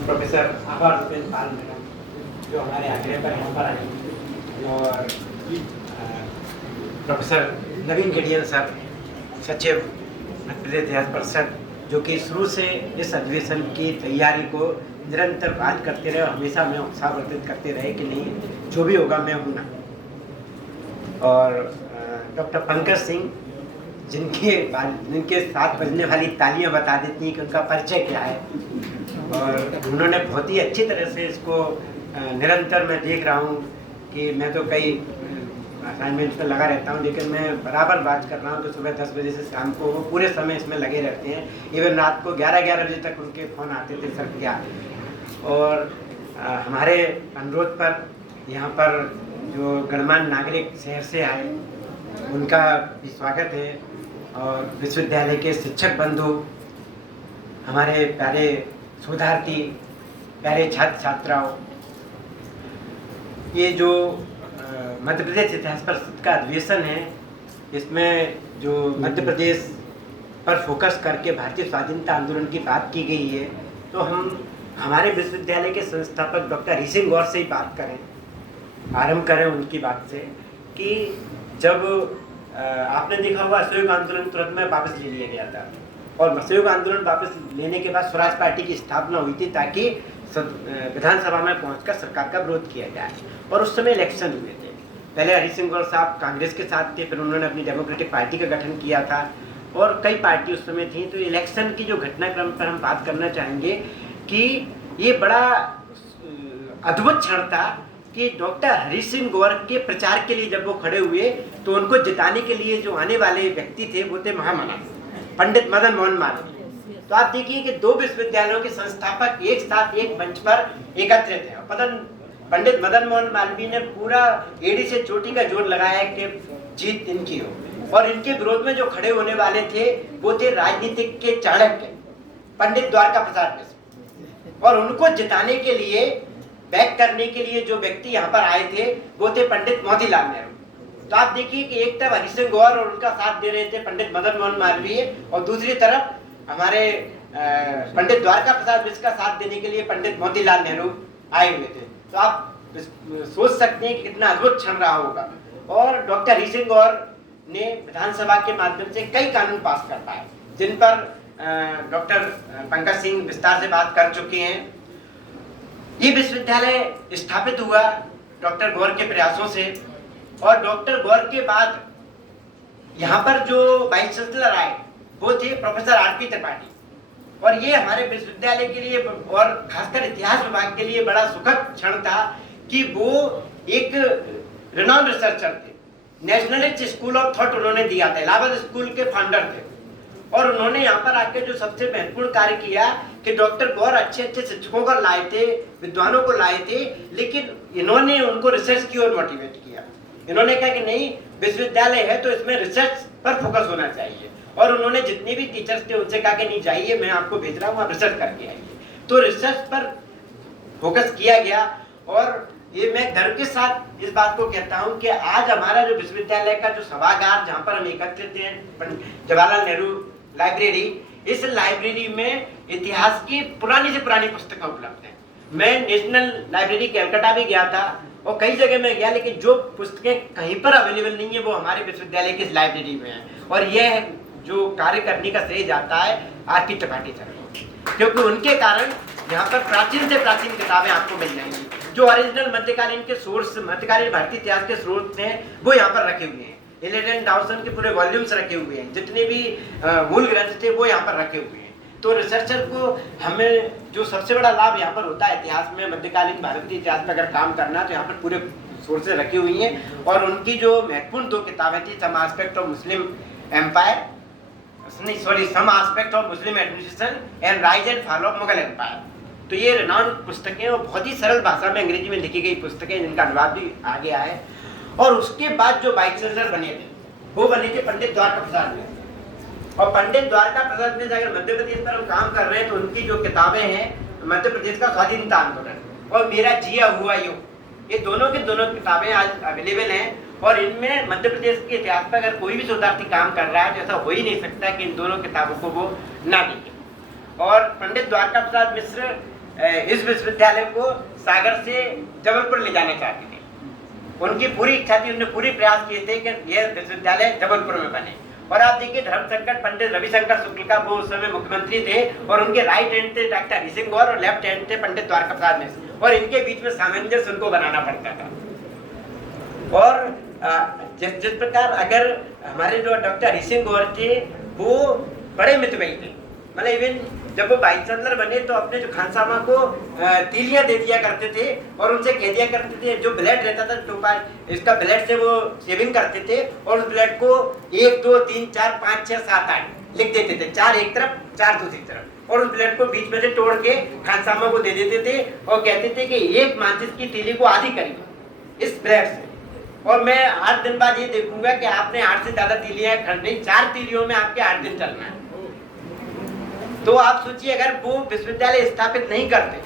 प्रोफेसर आभार रुपेश पाल मैडम जो हमारे आग्रह पर यहाँ पर आए, और प्रोफेसर नवीन गेडियन सर सचिव मध्य प्रदेश इतिहास परिषद, जो कि शुरू से इस अधिवेशन की तैयारी को निरंतर बात करते रहे, हमेशा हमें उत्साहवर्धित करते रहे कि नहीं जो भी होगा मैं हूँ ना। और डॉक्टर पंकज सिंह जिनके साथ बजने वाली तालियां बता देती हैं कि उनका परिचय क्या है, और उन्होंने बहुत ही अच्छी तरह से इसको निरंतर मैं देख रहा हूँ कि मैं तो कई असाइनमेंट्स में लगा रहता हूँ, लेकिन मैं बराबर बात कर रहा हूँ तो सुबह 10 बजे से शाम को वो पूरे समय इसमें लगे रहते हैं। इवन रात को 11 बजे तक उनके फ़ोन आते थे, सर क्या। और हमारे अनुरोध पर यहाँ पर जो गणमान्य नागरिक शहर से आए उनका भी स्वागत है, और विश्वविद्यालय के शिक्षक बंधु, हमारे प्यारे शोधार्थी, प्यारे छात्र छात्राओं, ये जो मध्य प्रदेश इतिहास परिषद का अधिवेशन है, इसमें जो मध्य प्रदेश पर फोकस करके भारतीय स्वाधीनता आंदोलन की बात की गई है, तो हम हमारे विश्वविद्यालय के संस्थापक डॉक्टर हरि सिंह गौर से ही बात करें, आरंभ करें उनकी बात से कि जब आपने देखा होगा असहयोग आंदोलन तुरंत में वापस ले लिया गया था, और असहयोग आंदोलन वापस लेने के बाद स्वराज पार्टी की स्थापना हुई थी ताकि विधानसभा में पहुंचकर सरकार का विरोध किया जाए। और उस समय इलेक्शन हुए थे। पहले हरि सिंह गौर साहब कांग्रेस के साथ थे, फिर उन्होंने अपनी डेमोक्रेटिक पार्टी का गठन किया था, और कई पार्टी उस समय थी। तो इलेक्शन की जो घटनाक्रम पर हम बात करना चाहेंगे कि ये बड़ा अद्भुत क्षण था कि डॉक्टर हरि सिंह गौर के प्रचार के लिए जब वो खड़े हुए तो उनको जिताने के लिए जो आने वाले व्यक्ति थे वो थे महामना पंडित मदन मोहन मालवीय। तो आप देखिए कि दो विश्वविद्यालयों के संस्थापक एक साथ एक मंच पर एकत्रित हैं। पंडित मदन मोहन मालवीय ने पूरा एड़ी से चोटी का जोर लगाया कि जीत इनकी हो, और इनके विरोध में जो खड़े होने वाले थे वो थे राजनीतिक के चाणक्य पंडित द्वारका प्रसाद मिश्र, और उनको जिताने के लिए, बैक करने के लिए जो व्यक्ति यहाँ पर आए थे वो थे पंडित मोतीलाल नेहरू। तो आप देखिए कि एक तरफ हरि सिंह गौर और उनका साथ दे रहे थे पंडित मदन मोहन मालवीय, और दूसरी तरफ हमारे पंडित द्वारका प्रसाद मिश्र का साथ देने के लिए पंडित मोतीलाल नेहरू आए हुए थे। तो आप सोच सकते हैं कि कितना अद्भुत क्षण रहा होगा। और डॉक्टर हरि सिंह गौर ने विधानसभा के माध्यम से कई कानून पास कर पाए, जिन पर डॉक्टर पंकज सिंह विस्तार से बात कर चुके हैं। ये विश्वविद्यालय स्थापित हुआ डॉक्टर गौर के प्रयासों से, और डॉक्टर गौर के बाद यहाँ पर जो वाइस चांसलर आए वो थे प्रोफेसर आर.पी. त्रिपाठी, और ये हमारे विश्वविद्यालय के लिए और खासकर इतिहास विभाग के लिए बड़ा सुखद क्षण था कि वो एक रिनाउंड रिसर्चर थे। नेशनलिस्ट स्कूल ऑफ थॉट उन्होंने दिया था, इलाहाबाद स्कूल के फाउंडर थे, और उन्होंने यहाँ पर आकर जो सबसे महत्वपूर्ण कार्य किया कि डॉक्टर गौर अच्छे अच्छे शिक्षकों को लाए थे, विद्वानों को लाए थे, लेकिन इन्होंने उनको रिसर्च की ओर मोटिवेट किया। इन्होंने कहा कि नहीं, विश्वविद्यालय है तो इसमें रिसर्च पर फोकस होना चाहिए, और उन्होंने जितने भी टीचर्स थे उनसे कहा कि नहीं जाइए, मैं आपको भेज रहा हूँ, आप रिसर्च करके आइए। तो रिसर्च पर फोकस किया गया, और ये मैं गर्व के साथ इस बात को कहता हूँ कि आज हमारा जो विश्वविद्यालय का जो सभागार जहाँ पर हम एकत्रित हैं, जवाहरलाल नेहरू लाइब्रेरी, इस लाइब्रेरी में इतिहास की पुरानी से पुरानी पुस्तकें उपलब्ध हैं। मैं नेशनल लाइब्रेरी कलकत्ता भी गया था और कई जगह में गया, लेकिन जो पुस्तकें कहीं पर अवेलेबल नहीं है वो हमारे विश्वविद्यालय की लाइब्रेरी में है, और यह जो कार्य करने का श्रेय जाता है आर.पी. त्रिपाठी सर को, क्योंकि उनके कारण यहाँ पर प्राचीन से प्राचीन किताबें आपको मिल जाएंगी। जो ओरिजिनल मध्यकालीन के सोर्स, मध्यकालीन भारतीय इतिहास के स्रोत हैं, वो यहाँ पर रखे हुए हैं। एलियट डाउसन के पूरे वॉल्यूम्स रखे हुए हैं, जितने भी मूल ग्रंथ थे वो यहाँ पर रखे हुए हैं। तो रिसर्चर को हमें जो सबसे बड़ा लाभ यहाँ पर होता है इतिहास में, मध्यकालीन भारतीय इतिहास में अगर काम करना, तो यहाँ पर पूरे सोर्सेज रखी हुई हैं। और उनकी जो महत्वपूर्ण दो किताबें थी, some aspect of Muslim empire, some aspect of Muslim administration and rise and fall of Mughal empire. तो ये रिनाउंड पुस्तकें और बहुत ही सरल भाषा में अंग्रेजी में लिखी गई पुस्तकें, जिनका अनुवाद भी आ गया है। और उसके बाद जो वाइस चांसलर बने थे वो बने थे पंडित द्वारका प्रसाद मिश्र। और पंडित द्वारका प्रसाद मिश्र अगर मध्य प्रदेश पर हम काम कर रहे हैं तो उनकी जो किताबें हैं, मध्य प्रदेश का स्वाधीनता आंदोलन और मेरा जिया हुआ युग, ये दोनों की दोनों किताबें आज अवेलेबल हैं। और इनमें मध्य प्रदेश के इतिहास पर अगर कोई भी शोधार्थी काम कर रहा है तो ऐसा हो ही नहीं सकता कि इन दोनों किताबों को वो ना देखे। और पंडित द्वारका प्रसाद मिश्र इस विश्वविद्यालय को सागर से जबलपुर ले जाना चाहते थे। उनकी पूरी इच्छा थी, उन्होंने पूरे प्रयास किए थे कि यह विश्वविद्यालय जबलपुर में बने। और आप देखिए धर्म संकट पंडित रविशंकर शुक्ल का, वो उस समय मुख्यमंत्री थे, और उनके राइट हैंड थे डॉक्टर हरि सिंह गौर और लेफ्ट हैंड थे पंडित द्वारका प्रसाद मिश्र, और इनके बीच में सामंजस्य उनको बनाना पड़ता था। और जिस प्रकार अगर हमारे जो डॉक्टर हरि सिंह गौर थे वो बड़े मितव्ययी थे, मतलब इवन जब वो वाइस चांसलर बने तो अपने जो खानसामा को तीलियां दे दिया करते थे और उनसे कह दिया करते थे, जो ब्लेड रहता था टोपा इसका ब्लेड से वो शेविंग करते थे और उस ब्लेड को 1 2 3 4 5 6 7 8 लिख देते थे, 4 एक तरफ 4 दूसरी तरफ, और उस ब्लेड को बीच में से तोड़ के खानसामा को दे देते थे और कहते थे कि एक माचिस की तीली को आधी करिए इस ब्लेड से, और मैं 8 दिन बाद ये देखूंगा कि आपने 8 से ज्यादा तीलियां खरीदी, 4 तीलियों में आपके 8 दिन चलना है। तो आप सोचिए अगर वो विश्वविद्यालय स्थापित नहीं करते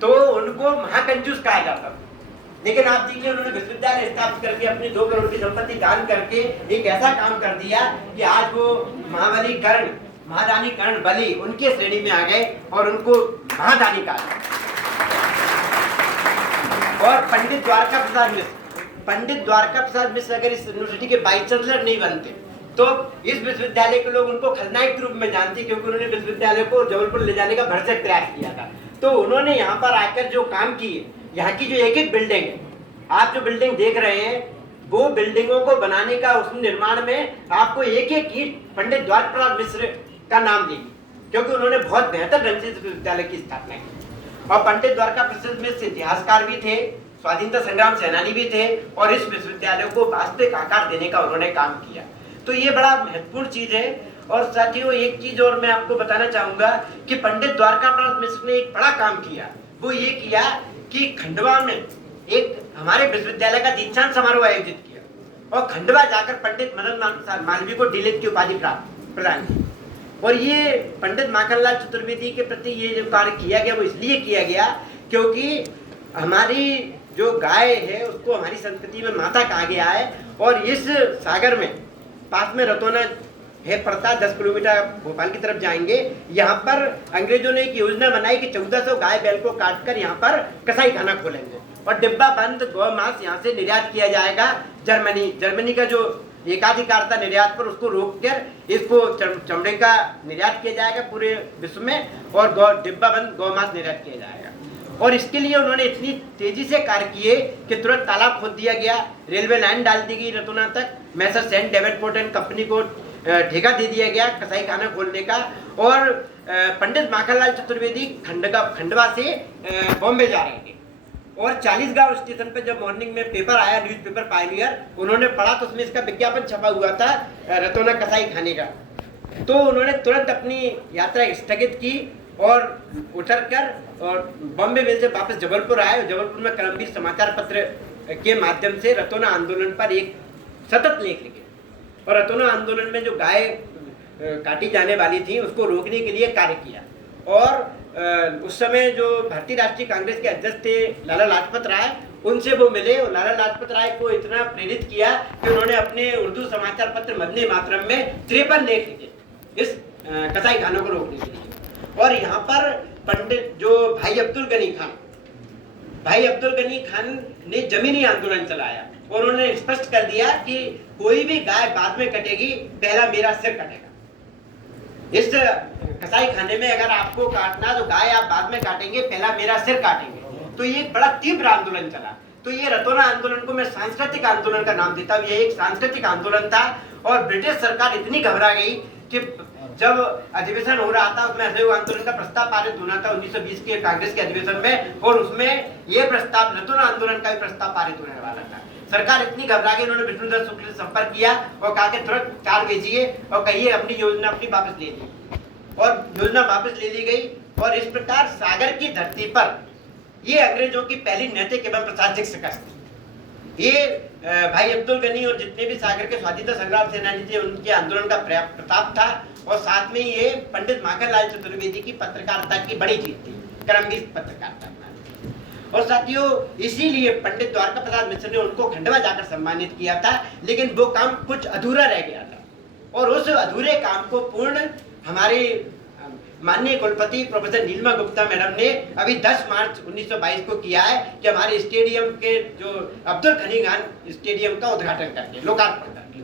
तो उनको महाकंजूस कहा जाता था, लेकिन आप देखिए उन्होंने विश्वविद्यालय स्थापित करके अपनी 2 करोड़ की संपत्ति दान करके एक ऐसा काम कर दिया कि आज वो महाबली कर्ण, महादानी कर्ण बलि उनके श्रेणी में आ गए और उनको महादानी कहा। और पंडित द्वारका प्रसाद मिश्र अगर इस यूनिवर्सिटी के वाइस चांसलर नहीं बनते तो इस विश्वविद्यालय के लोग उनको खलनायक के रूप में जानते, क्योंकि उन्होंने विश्वविद्यालय को जबलपुर ले जाने का भरसक प्रयास किया था। तो उन्होंने यहाँ पर आकर जो काम किए, यहाँ की जो एक एक बिल्डिंग है, आप जो बिल्डिंग देख रहे हैं वो बिल्डिंगों को बनाने का उस निर्माण में आपको एक एक ईंट पंडित द्वारका प्रसाद मिश्र का नाम देगी, क्योंकि उन्होंने बहुत बेहतर ढंग से इस विश्वविद्यालय की स्थापना की। और पंडित द्वारका प्रसाद मिश्र इतिहासकार भी थे, स्वाधीनता संग्राम सेनानी भी थे, और इस विश्वविद्यालय को वास्तविक आकार देने का उन्होंने काम किया। तो ये बड़ा महत्वपूर्ण चीज है। और साथियों एक चीज और मैं आपको बताना चाहूंगा कि पंडित द्वारका प्रसाद मिश्र ने एक बड़ा काम किया, वो ये किया कि खंडवा में एक हमारे विश्वविद्यालय का दीक्षांत समारोह आयोजित किया और खंडवा जाकर पंडित मदन मालवीय को डीलिट की उपाधि प्रदान की। और ये पंडित माखनलाल चतुर्वेदी के प्रति ये जो कार्य किया गया वो इसलिए किया गया क्योंकि हमारी जो गाय है उसको हमारी संस्कृति में माता कहा गया है, और इस सागर में पास में रतौना है पड़ता, 10 किलोमीटर भोपाल की तरफ जाएंगे। यहाँ पर अंग्रेजों ने एक योजना बनाई कि 1400 गाय बैल को काटकर यहाँ पर कसाई खाना खोलेंगे और डिब्बा बंद गौ मांस यहाँ से निर्यात किया जाएगा जर्मनी का जो एकाधिकार था निर्यात पर उसको रोककर इसको चमड़े का निर्यात किया जाएगा पूरे विश्व में, और डिब्बा बंद गौ मांस निर्यात किया जाएगा। और इसके लिए उन्होंने इतनी तेजी से कार्य किए कि तुरंत तालाब खोद दिया गया, रेलवे लाइन डाल दी गई रतौना तक, मैसर सेंट डेविडपोर्ट एंड कंपनी को ठेका दे दिया गया कसाई खाना खोलने का, और पंडित माखनलाल चतुर्वेदी खंडवा से बॉम्बे जा रहे थे, और 40 गांव स्टेशन पे जब मॉर्निंग में पेपर आया, न्यूज़पेपर पायनियर, उन्होंने पढ़ा तो उसमें इसका विज्ञापन छपा हुआ था रतौना कसाई खाने का। तो उन्होंने तुरंत अपनी यात्रा स्थगित की और उतरकर और बॉम्बे में से वापस जबलपुर आए, और जबलपुर में कर्मवीर समाचार पत्र के माध्यम से रतौना आंदोलन पर एक सतत लेख लिखे, और रतौना आंदोलन में जो गाय काटी जाने वाली थी उसको रोकने के लिए कार्य किया। और उस समय जो भारतीय राष्ट्रीय कांग्रेस के अध्यक्ष थे लाला लाजपत राय, उनसे वो मिले और लाला लाजपत राय को इतना प्रेरित किया कि उन्होंने अपने उर्दू समाचार पत्र मदनी मातरम में 53 लेख लिखे इस कसाई खानों को रोकने के लिए। और यहाँ पर पंडित जो भाई अब्दुल गनी खान ने जमीनी आंदोलन चलाया, और उन्होंने स्पष्ट कर दिया कि कोई भी गाय बाद में कटेगी, पहला मेरा सिर कटेगा। इस कसाई खाने में अगर आपको काटना तो गाय आप बाद में काटेंगे, पहला मेरा सिर काटेंगे। तो ये बड़ा तीव्र आंदोलन चला। तो ये रतौना आंदोलन को मैं सांस्कृतिक आंदोलन का नाम देता हूँ। ये एक सांस्कृतिक आंदोलन था, और ब्रिटिश सरकार इतनी घबरा गई कि जब अधिवेशन हो रहा था उसमें असहयोग आंदोलन का प्रस्ताव पारित होना था 1920 के कांग्रेस के अधिवेशन में, और उसमें ये प्रस्ताव रतौना आंदोलन का भी प्रस्ताव पारित होने वाला था। सरकार इतनी घबरा गई, उन्होंने विष्णुदत्त शुक्ल से संपर्क किया और कहा कि तुरंत 4 भेजिए और कहिए अपनी योजना अपनी वापस ले ली, और योजना वापस ले ली गई। और इस प्रकार सागर की धरती पर ये अंग्रेजों की पहली नैतिक एवं प्रशासनिक शिकस्त थी। ये भाई अब्दुल गनी और जितने भी सागर के स्वाधीनता संग्राम सेनानी थे उनके आंदोलन का प्रताप था, और साथ में ये पंडित माखनलाल चतुर्वेदी की पत्रकारिता की बड़ी जीत थी, कर्मवीर पत्रकारिता। और साथियों इसीलिए पंडित द्वारका प्रसाद मिश्र ने उनको खंडवा जाकर सम्मानित किया था, लेकिन वो काम कुछ अधूरा रह गया था, और उस अधूरे काम को पूर्ण हमारे माननीय कुलपति प्रोफेसर नीलिमा गुप्ता मैडम ने अभी 10 मार्च 1922 को किया है कि हमारे स्टेडियम के जो अब्दुल गनी खान स्टेडियम का उद्घाटन करके लोकार्पण करके।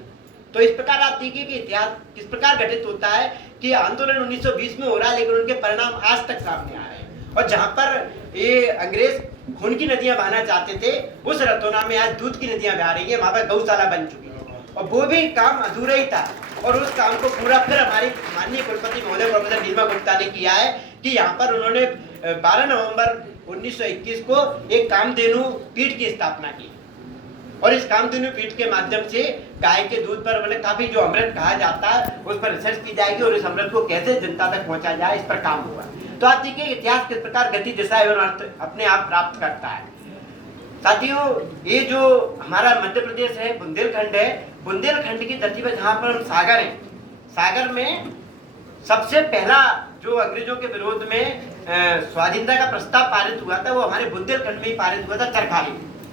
तो इस प्रकार आप देखिए कि इतिहास किस प्रकार घटित होता है कि आंदोलन 1920 में हो रहा है, लेकिन उनके परिणाम आज तक सामने आ रहे हैं। और जहाँ पर ये अंग्रेज खून की नदियां बहाना चाहते थे, उस रतौना में आज दूध की नदियां बहा रही है, वहां पर गौशाला बन चुकी है। और वो भी काम अधूरा ही था, और उस काम को पूरा फिर हमारी माननीय कुलपति महोदय प्रोफेसर नीलिमा गुप्ता ने किया है कि यहाँ पर उन्होंने 12 नवंबर 1921 को एक कामधेनु पीठ की स्थापना की, और इस कामधेनु पीठ के माध्यम से गाय के दूध पर मतलब काफी जो अमृत कहा जाता है उस पर रिसर्च की जाएगी, और इस अमृत को कैसे जनता तक पहुंचा जाए इस पर काम हुआ। तो आप देखिए इतिहास किस प्रकार गति दिशा एवं अर्थ अपने आप प्राप्त करता है। साथियों, ये जो हमारा मध्य प्रदेश है, बुंदेलखंड है, बुंदेलखंड की धरती पर जहाँ पर हम सागर है, सागर में सबसे पहला जो अंग्रेजों के विरोध में स्वाधीनता का प्रस्ताव पारित हुआ था वो हमारे बुंदेलखंड में ही पारित हुआ था, चरखारी।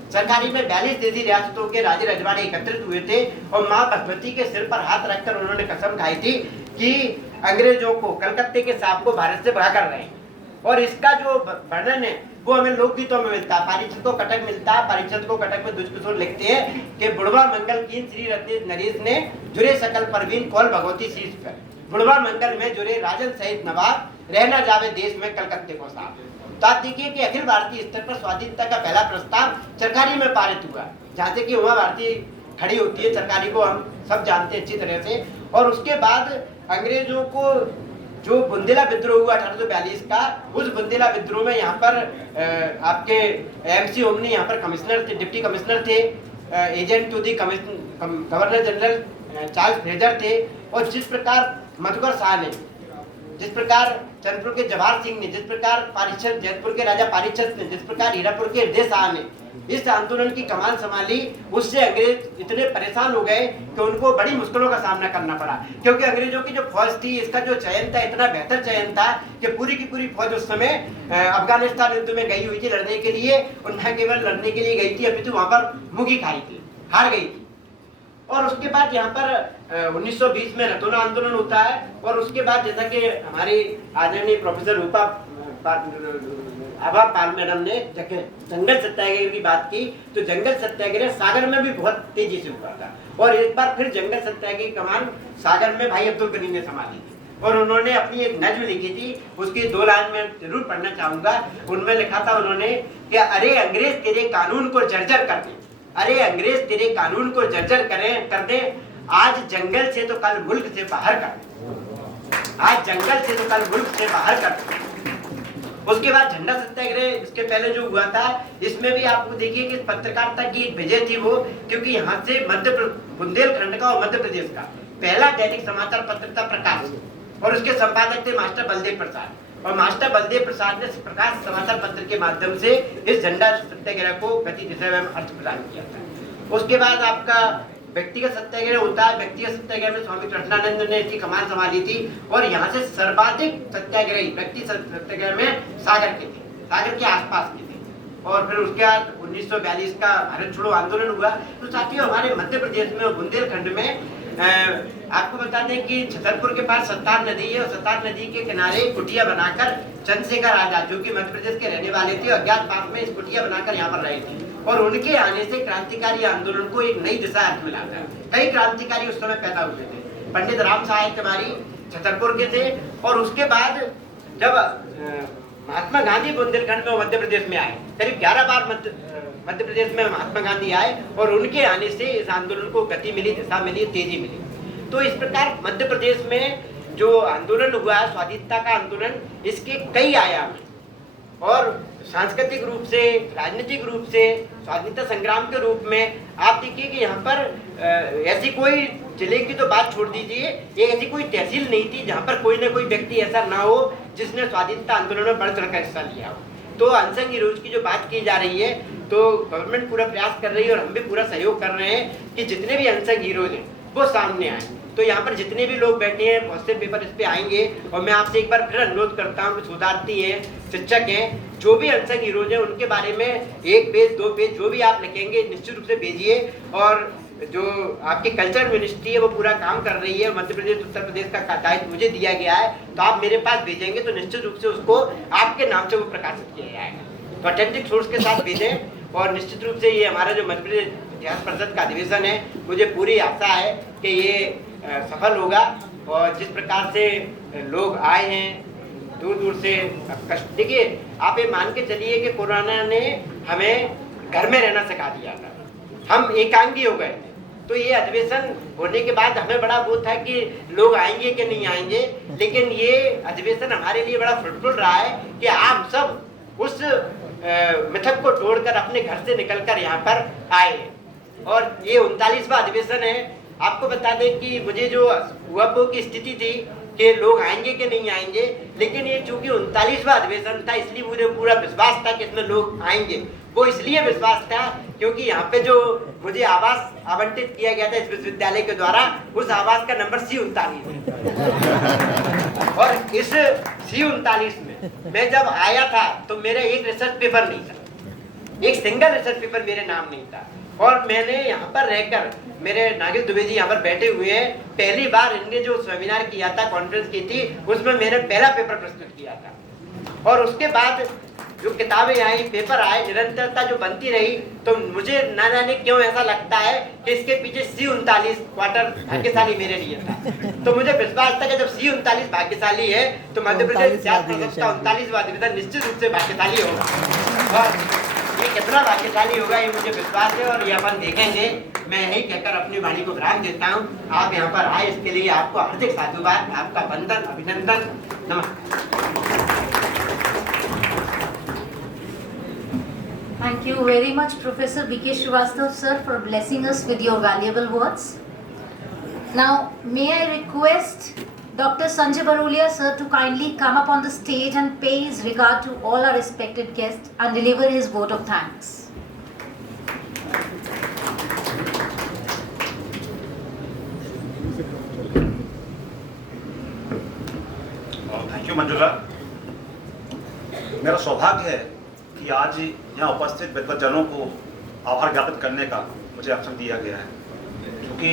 चरखारी में 42 देशी रियासतों के राजे रजवाड़े एकत्रित हुए थे, और माँ भगवती के सिर पर हाथ रखकर उन्होंने कसम खाई थी कि अंग्रेजों को, कलकत्ते के सांप को भारत से भगा कर रहे हैं। और इसका जो वर्णन है वो हमें लोकगीतों में मिलता है। पारिचत को कटक मिलता है, पारिचत को कटक में दुष्किशोर लिखते हैं कि बुढ़वा मंगल कीन श्री रत्न नरेश ने जुरे सकल परवीन कौल भगवती शीश पर, बुढ़वा मंगल में जुरे राजन सहित नवाब, रहना जावे देश में कलकत्ते को साथ। तो आप देखिए कि अखिल भारतीय स्तर पर स्वाधीनता का पहला प्रस्ताव चरखारी में पारित हुआ, जहाँ से कि उमा भारती खड़ी होती है, चरखारी को हम सब जानते हैं अच्छी तरह से। और उसके बाद अंग्रेजों को जो बुंदेला विद्रोह हुआ 1842 का, उस बुंदेला विद्रोह में यहाँ पर आपके MC ओमनी यहाँ पर कमिश्नर थे, डिप्टी कमिश्नर थे, agent to the governor general Charles Fraser थे। और जिस प्रकार मधुकर शाह ने, जिस प्रकार चंद्रपुर के जवाहर सिंह ने, जिस प्रकार पारिचत जयपुर के राजा पारिचत ने, जिस प्रकार हीरापुर के हृदय शाह ने इस आंदोलन की कमान संभाली, उससे अंग्रेज इतने परेशान हो गए कि उनको बड़ी मुश्किलों का सामना करना पड़ा। क्योंकि अंग्रेजों की जो फौज थी, इसका जो चयन था इतना बेहतर चयन था कि पूरी की पूरी फौज उस समय अफगानिस्तान युद्ध में गई हुई थी लड़ने के लिए, और न केवल लड़ने के लिए गई थी, अभी तो वहां पर मुगी खाई थी, हार गई थी। और उसके बाद यहाँ पर 1920 में रतौना आंदोलन होता है, और उसके बाद जैसा कि हमारी आदरणीय प्रोफेसर रूपा आभा पाल मैडम ने जंगल सत्याग्रह की बात की, तो जंगल सत्याग्रह सागर में भी बहुत तेजी से हुआ था, और एक बार फिर जंगल सत्याग्रह की कमान सागर में भाई अब्दुल गनी ने संभाली थी, और उन्होंने अपनी एक नज्म लिखी थी, उसकी 2 लाइन में जरूर पढ़ना चाहूंगा। उनमें लिखा था उन्होंने कि अरे अंग्रेज तेरे कानून को जर्जर कर दे, अरे अंग्रेज तेरे कानून को जर्जर कर दे, आज जंगल से तो कल मुल्क से बाहर कर दे, आज जंगल से तो कल मुल्क से बाहर कर दे। उसके बाद झंडा सत्याग्रह इसके पहले जो हुआ था, इसमें भी आपको देखिए कि पत्रकारिता की एक वजह थी वो, क्योंकि यहाँ से बुंदेलखंड का और मध्य प्रदेश का पहला दैनिक समाचार पत्र था प्रकाश, और उसके संपादक थे मास्टर बलदेव प्रसाद, और मास्टर बलदेव प्रसाद ने प्रकाश समाचार पत्र के माध्यम से इस झंडा सत्याग्रह को गति दिशा में अर्थ प्रदान किया था। उसके बाद आपका व्यक्तिगत सत्याग्रह होता है। व्यक्तिगत सत्याग्रह में स्वामी कृष्णानंद ने इसकी कमान संभाली थी, और यहाँ से सर्वाधिक सत्याग्रही व्यक्ति सत्याग्रह में सागर के थे, सागर के आसपास के थे। और फिर उसके बाद 1942 का भारत छोड़ो आंदोलन हुआ। तो साथियों, हमारे मध्य प्रदेश में और बुंदेलखंड में आपको बता दें कि छतरपुर के पास सत्तार नदी है, और सत्तार नदी के किनारे कुटिया बनाकर चंद्रशेखर आजाद, जो कि मध्य प्रदेश के रहने वाले थे, अज्ञातवास में इस कुटिया बनाकर यहाँ पर रहे थे, और उनके आने से क्रांतिकारी आंदोलन को एक नई दिशा अर्थ मिला था। कई क्रांतिकारी उस समय पैदा हुए थे। पंडित राम सहाय तिवारी छतरपुर के थे, और उसके बाद जब महात्मा गांधी बुंदेलखंड में मध्य प्रदेश में आए, करीब 11 बार मध्य प्रदेश में महात्मा गांधी आए, और उनके आने से इस आंदोलन को गति मिली, दिशा मिली, तेजी मिली। तो इस प्रकार मध्य प्रदेश में जो आंदोलन हुआ, स्वाधीनता का आंदोलन, इसके कई आयाम हैं, और सांस्कृतिक रूप से, राजनीतिक रूप से, स्वाधीनता संग्राम के रूप में आप देखिए कि यहाँ पर ऐसी कोई जिले की तो बात छोड़ दीजिए, एक ऐसी कोई तहसील नहीं थी जहाँ पर कोई ना कोई व्यक्ति ऐसा ना हो जिसने स्वाधीनता आंदोलन में बढ़ चढ़कर हिस्सा लिया हो। तो अनसंग हीरोज की जो बात की जा रही है, तो गवर्नमेंट पूरा प्रयास कर रही है, और हम भी पूरा सहयोग कर रहे हैं कि जितने भी अनसंग हीरोज हैं वो सामने आए। तो यहाँ पर जितने भी लोग बैठे हैं, बहुत से पेपर इस पे आएंगे, और मैं आपसे एक बार फिर अनुरोध करता हूँ कि शोधार्थी हैं, शिक्षक हैं, जो भी अनसंग हीरोज हैं उनके बारे में 1 पेज 2 पेज जो भी आप लिखेंगे निश्चित रूप से भेजिए। और जो आपकी कल्चर मिनिस्ट्री है वो पूरा काम कर रही है, मध्य प्रदेश उत्तर प्रदेश का दायित्व मुझे दिया गया है, तो आप मेरे पास भेजेंगे तो निश्चित रूप से उसको आपके नाम से वो प्रकाशित किया जाएगा। तो ऑथेंटिक सोर्स के साथ भेजें, और निश्चित रूप से ये हमारा जो मध्य प्रदेश इतिहास परिषद का अधिवेशन है, मुझे पूरी आशा है कि ये सफल होगा। और जिस प्रकार से लोग आए हैं दूर दूर से, कष्ट देखिए, आप ये मान के चलिए कि कोरोना ने हमें घर में रहना सिखा दिया था, हम एकांगी हो गए थे, तो ये अधिवेशन होने के बाद हमें बड़ा वो था कि लोग आएंगे कि नहीं आएंगे, लेकिन ये अधिवेशन हमारे लिए बड़ा फ्रूटफुल रहा है कि आप सब उस मिथक को तोड़कर अपने घर से निकलकर यहाँ पर आए। और ये 39वां अधिवेशन है। आपको बता दें कि मुझे जो UFO की स्थिति थी कि लोग आएंगे कि नहीं आएंगे, लेकिन ये चूंकि 39वां अधिवेशन था इसलिए मुझे पूरा विश्वास था कि इसमें लोग आएंगे। वो इसलिए विश्वास था क्योंकि यहाँ पे जो मुझे आवास आवंटित किया गया था इस विश्वविद्यालय के द्वारा, उस आवास का नंबर C39 है। और इस C39 में मैं जब आया था तो मेरा एक रिसर्च पेपर नहीं था, एक सिंगल रिसर्च पेपर मेरे नाम नहीं था। और मैंने यहाँ पर रहकर, मेरे नागिल दुबे जी यहाँ पर बैठे हुए हैं, पहली बार इनने जो सेमिनार किया था, कॉन्फ्रेंस की थी, उसमें मैंने पहला पेपर प्रस्तुत किया था। और उसके बाद जो किताबें आई, पेपर आए, निरंतरता जो बनती रही, तो मुझे ना जाने क्यों ऐसा लगता है कि इसके पीछे C39 क्वार्टर भाग्यशाली मेरे लिए था। तो मुझे विश्वास था कि जब C39 भाग्यशाली है तो मध्य प्रदेश जाति परिषद का 39वां अधिवेशन निश्चित रूप से भाग्यशाली होगा। और ये कितना भाग्यशाली होगा ये मुझे विश्वास है, और ये अपन देखेंगे। मैं यही कहकर अपनी वाणी को विराम देता हूँ। आप यहाँ पर आए इसके लिए आपको हार्दिक साधुवाद, आपका वंदन, अभिनंदन, नमस्कार। Thank you very much, Professor B.K. Srivastava, sir, for blessing us with your valuable words. Now, may I request Dr. Sanjay Barolia, sir, to kindly come up on the stage and pay his regard to all our respected guests and deliver his vote of thanks. Thank you Manjula. मेरा सौभाग्य है कि आज यहाँ उपस्थित विद्वज्जनों को आभार ज्ञापित करने का मुझे अवसर दिया गया है। क्योंकि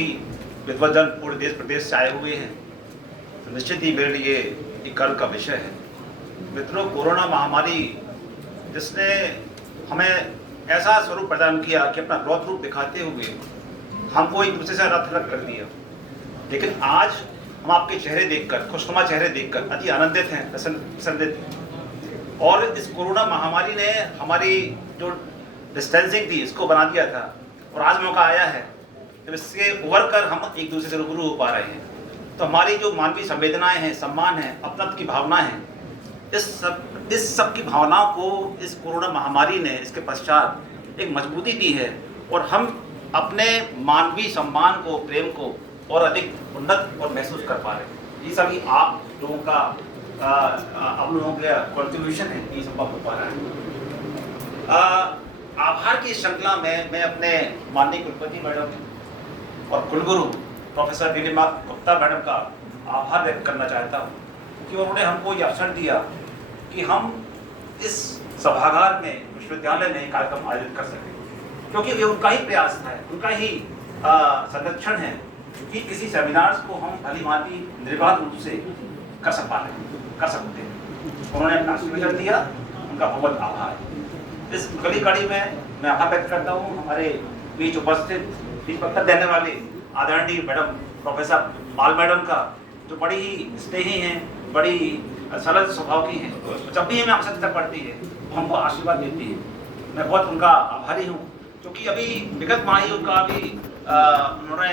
विद्वज्जन पूरे देश प्रदेश से आए हुए हैं तो निश्चित ही मेरे लिए एक गर्व का विषय है। मित्रों, कोरोना महामारी जिसने हमें ऐसा स्वरूप प्रदान किया कि अपना रौद्र रूप दिखाते हुए हमको एक दूसरे से अलग कर दिया, लेकिन आज हम आपके चेहरे देखकर, खुशनुमा चेहरे देखकर अति आनंदित हैं, प्रसन्नित हैं। और इस कोरोना महामारी ने हमारी जो डिस्टेंसिंग थी इसको बना दिया था, और आज मौका आया है जब इससे उभर कर हम एक दूसरे से रूबरू हो पा रहे हैं। तो हमारी जो मानवीय संवेदनाएं हैं, सम्मान है, अपनत्व की भावना है, इस सब की भावनाओं को इस कोरोना महामारी ने इसके पश्चात एक मजबूती दी है, और हम अपने मानवीय सम्मान को, प्रेम को और अधिक उन्नत और महसूस कर पा रहे हैं। ये सभी आप लोगों का आप लोगों का कॉन्ट्रीब्यूशन है, ये संभव हो पा रहा है। आभार की श्रृंखला में मैं अपने माननीय कुलपति मैडम और कुलगुरु प्रोफेसर नीलिमा गुप्ता मैडम का आभार व्यक्त करना चाहता हूँ कि उन्होंने हमको ये अवसर दिया कि हम इस सभागार में, विश्वविद्यालय में कार्यक्रम आयोजित कर सकें, क्योंकि ये उनका ही प्रयास है, उनका ही संरक्षण है कि किसी सेमिनार्स को हम भली भांति निर्बाध रूप से कर सकते हैं। उन्होंने अपना आशीर्वाद दिया, उनका बहुत आभार। इस अगली कड़ी में मैं आभार व्यक्त करता हूँ हमारे बीच उपस्थित बीच वक्तव्य देने वाले आदरणीय मैडम प्रोफेसर माल मैडम का, जो बड़ी ही स्नेही हैं, बड़ी सरल स्वभाव की हैं। जब भी हमें आवश्यकता पड़ती है हमको आशीर्वाद देती है। मैं बहुत उनका आभारी हूँ, क्योंकि अभी विगत माह ही उनका अभी उन्होंने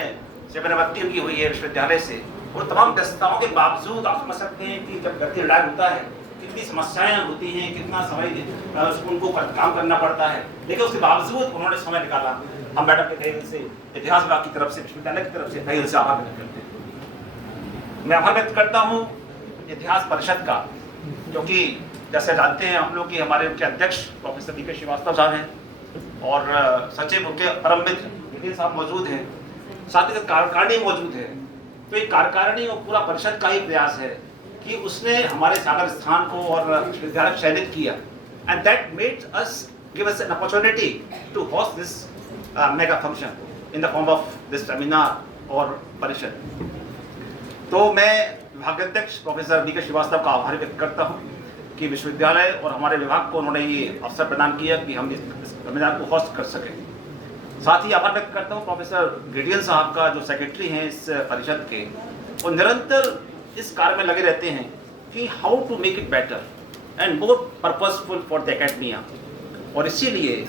सेवानिवृत्ति उनकी हुई है विश्वविद्यालय से, और तमाम व्यस्तताओं के बावजूद आप समझ सकते हैं कि जब व्यक्ति रिटायर होता है कितनी समस्याएं होती हैं, कितना समय उनको काम करना पड़ता है, लेकिन उसके बावजूद उन्होंने समय निकाला। हम मैडम के तहे दिल से, इतिहास विभाग की तरफ से, विश्वविद्यालय की तरफ से तहे दिल से आभार व्यक्त करते हैं। मैं आभार व्यक्त करता हूँ इतिहास परिषद का, क्योंकि जैसे जानते हैं हम लोग कि हमारे उनके अध्यक्ष प्रोफेसर B.K. श्रीवास्तव साहब हैं, और सचिव उनके परम मित्र गिरीश साहब मौजूद हैं, साथ ही साथ कार्यकारिणी मौजूद है। तो एक कार्यकारिणी और पूरा परिषद का ही प्रयास है कि उसने हमारे सागर स्थान को और विश्वविद्यालय चयनित किया, and that made us give us an opportunity to host this mega function in the form of this seminar और परिषद। तो मैं विभागाध्यक्ष प्रोफेसर B.K. श्रीवास्तव का आभार व्यक्त करता हूँ कि विश्वविद्यालय और हमारे विभाग को उन्होंने ये अवसर प्रदान किया कि हम इस सेमिनार को होस्ट कर सकें। साथ ही आभार व्यक्त करता हूँ प्रोफेसर गिडियन साहब का, जो सेक्रेटरी हैं इस परिषद के, और निरंतर इस कार्य में लगे रहते हैं कि how to make it better and more purposeful for the academia. और इसीलिए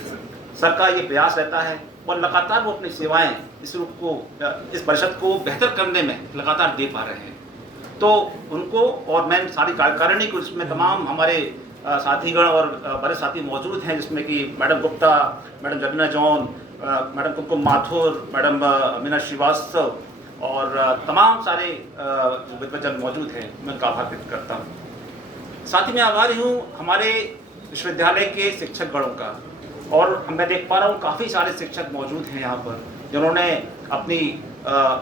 सर का ये प्रयास रहता है और लगातार वो अपनी सेवाएं इस रूप को, इस परिषद को बेहतर करने में लगातार दे पा रहे हैं। तो उनको और मैं सारी कार्यकारिणी को, जिसमें तमाम हमारे साथीगण और बड़े साथी मौजूद हैं, जिसमें कि madam Gupta, madam Zabina John, madam Kumkum Mathur, madam Meena Srivastava और तमाम सारे विद्वजन मौजूद हैं, मैं उनका आभार व्यक्त करता हूँ। साथ ही मैं आभारी हूँ हमारे विश्वविद्यालय के शिक्षक गणों का, और मैं देख पा रहा हूँ काफ़ी सारे शिक्षक मौजूद हैं यहाँ पर, जिन्होंने अपनी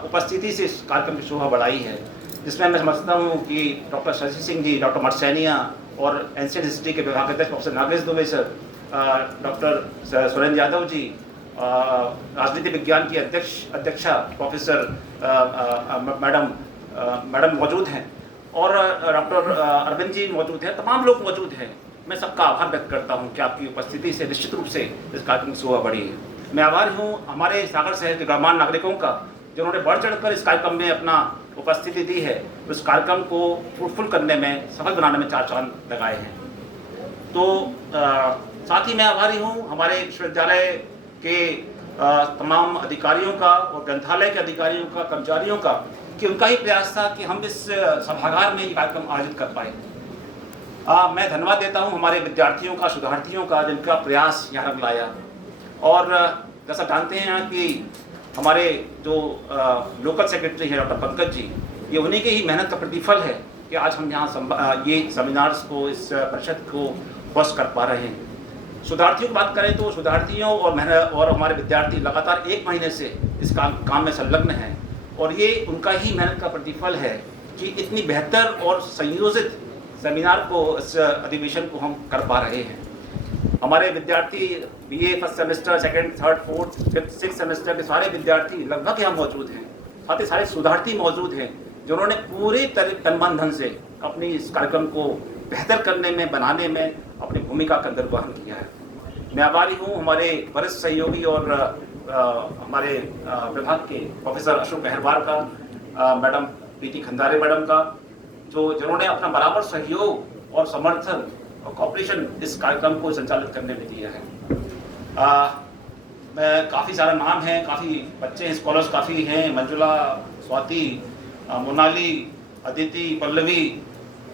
उपस्थिति से इस कार्यक्रम की शोभा बढ़ाई है, जिसमें मैं समझता हूँ कि डॉक्टर शशि सिंह जी, डॉक्टर मरसैनिया और एंशिएंट हिस्ट्री के विभाग अध्यक्ष professor Nagesh Dubey sir, doctor Surendra Yadav ji, राजनीति विज्ञान की अध्यक्षा प्रोफेसर मैडम मौजूद हैं, और डॉक्टर अरविंद जी मौजूद हैं, तमाम लोग मौजूद हैं। मैं सबका आभार व्यक्त करता हूं कि आपकी उपस्थिति से निश्चित रूप से इस कार्यक्रम की शोभा बढ़ी है। मैं आभारी हूं हमारे सागर शहर के गणमान्य नागरिकों का, जिन्होंने बढ़ चढ़कर इस कार्यक्रम में अपना उपस्थिति दी है, उस कार्यक्रम को फ्रूटफुल करने में, सफल बनाने में 4 चांद लगाए हैं। तो साथ ही मैं आभारी हूँ हमारे विश्वविद्यालय के तमाम अधिकारियों का और ग्रंथालय के अधिकारियों का, कर्मचारियों का, कि उनका ही प्रयास था कि हम इस सभागार में ये कार्यक्रम आयोजित कर पाए। मैं धन्यवाद देता हूँ हमारे विद्यार्थियों का, शोधार्थियों का, जिनका प्रयास यहाँ रंग लाया। और जैसा जानते हैं कि हमारे जो लोकल सेक्रेटरी हैं डॉक्टर पंकज जी, ये उन्हीं के ही मेहनत का प्रतिफल है कि आज हम यहाँ ये सेमिनार्स को, इस परिषद को होस्ट कर पा रहे हैं। शोधार्थियों की बात करें तो शोधार्थियों और हमारे विद्यार्थी लगातार 1 महीने से इस काम में संलग्न हैं, और ये उनका ही मेहनत का प्रतिफल है कि इतनी बेहतर और संयोजित सेमिनार को, इस अधिवेशन को हम कर पा रहे हैं। हमारे विद्यार्थी BA first semester, second, third, fourth, fifth, six semester के सारे विद्यार्थी लगभग यहाँ मौजूद हैं। साथ ही सारे शोधार्थी मौजूद हैं, जिन्होंने पूरे तन मन धन से अपनी इस कार्यक्रम को बेहतर करने में, बनाने में अपनी भूमिका का निर्वहन किया है। मैं आभारी हूँ हमारे वरिष्ठ सहयोगी और हमारे विभाग के प्रोफेसर अशोक अहरवार का, मैडम पीटी खंदारे मैडम का, जिन्होंने अपना बराबर सहयोग और समर्थन और कॉपरेशन इस कार्यक्रम को संचालित करने में दिया है। मैं काफ़ी सारा नाम है, काफ़ी बच्चे हैं, स्कॉलर्स काफ़ी हैं, मंजुला, स्वाति, मोनाली, अदिति, पल्लवी,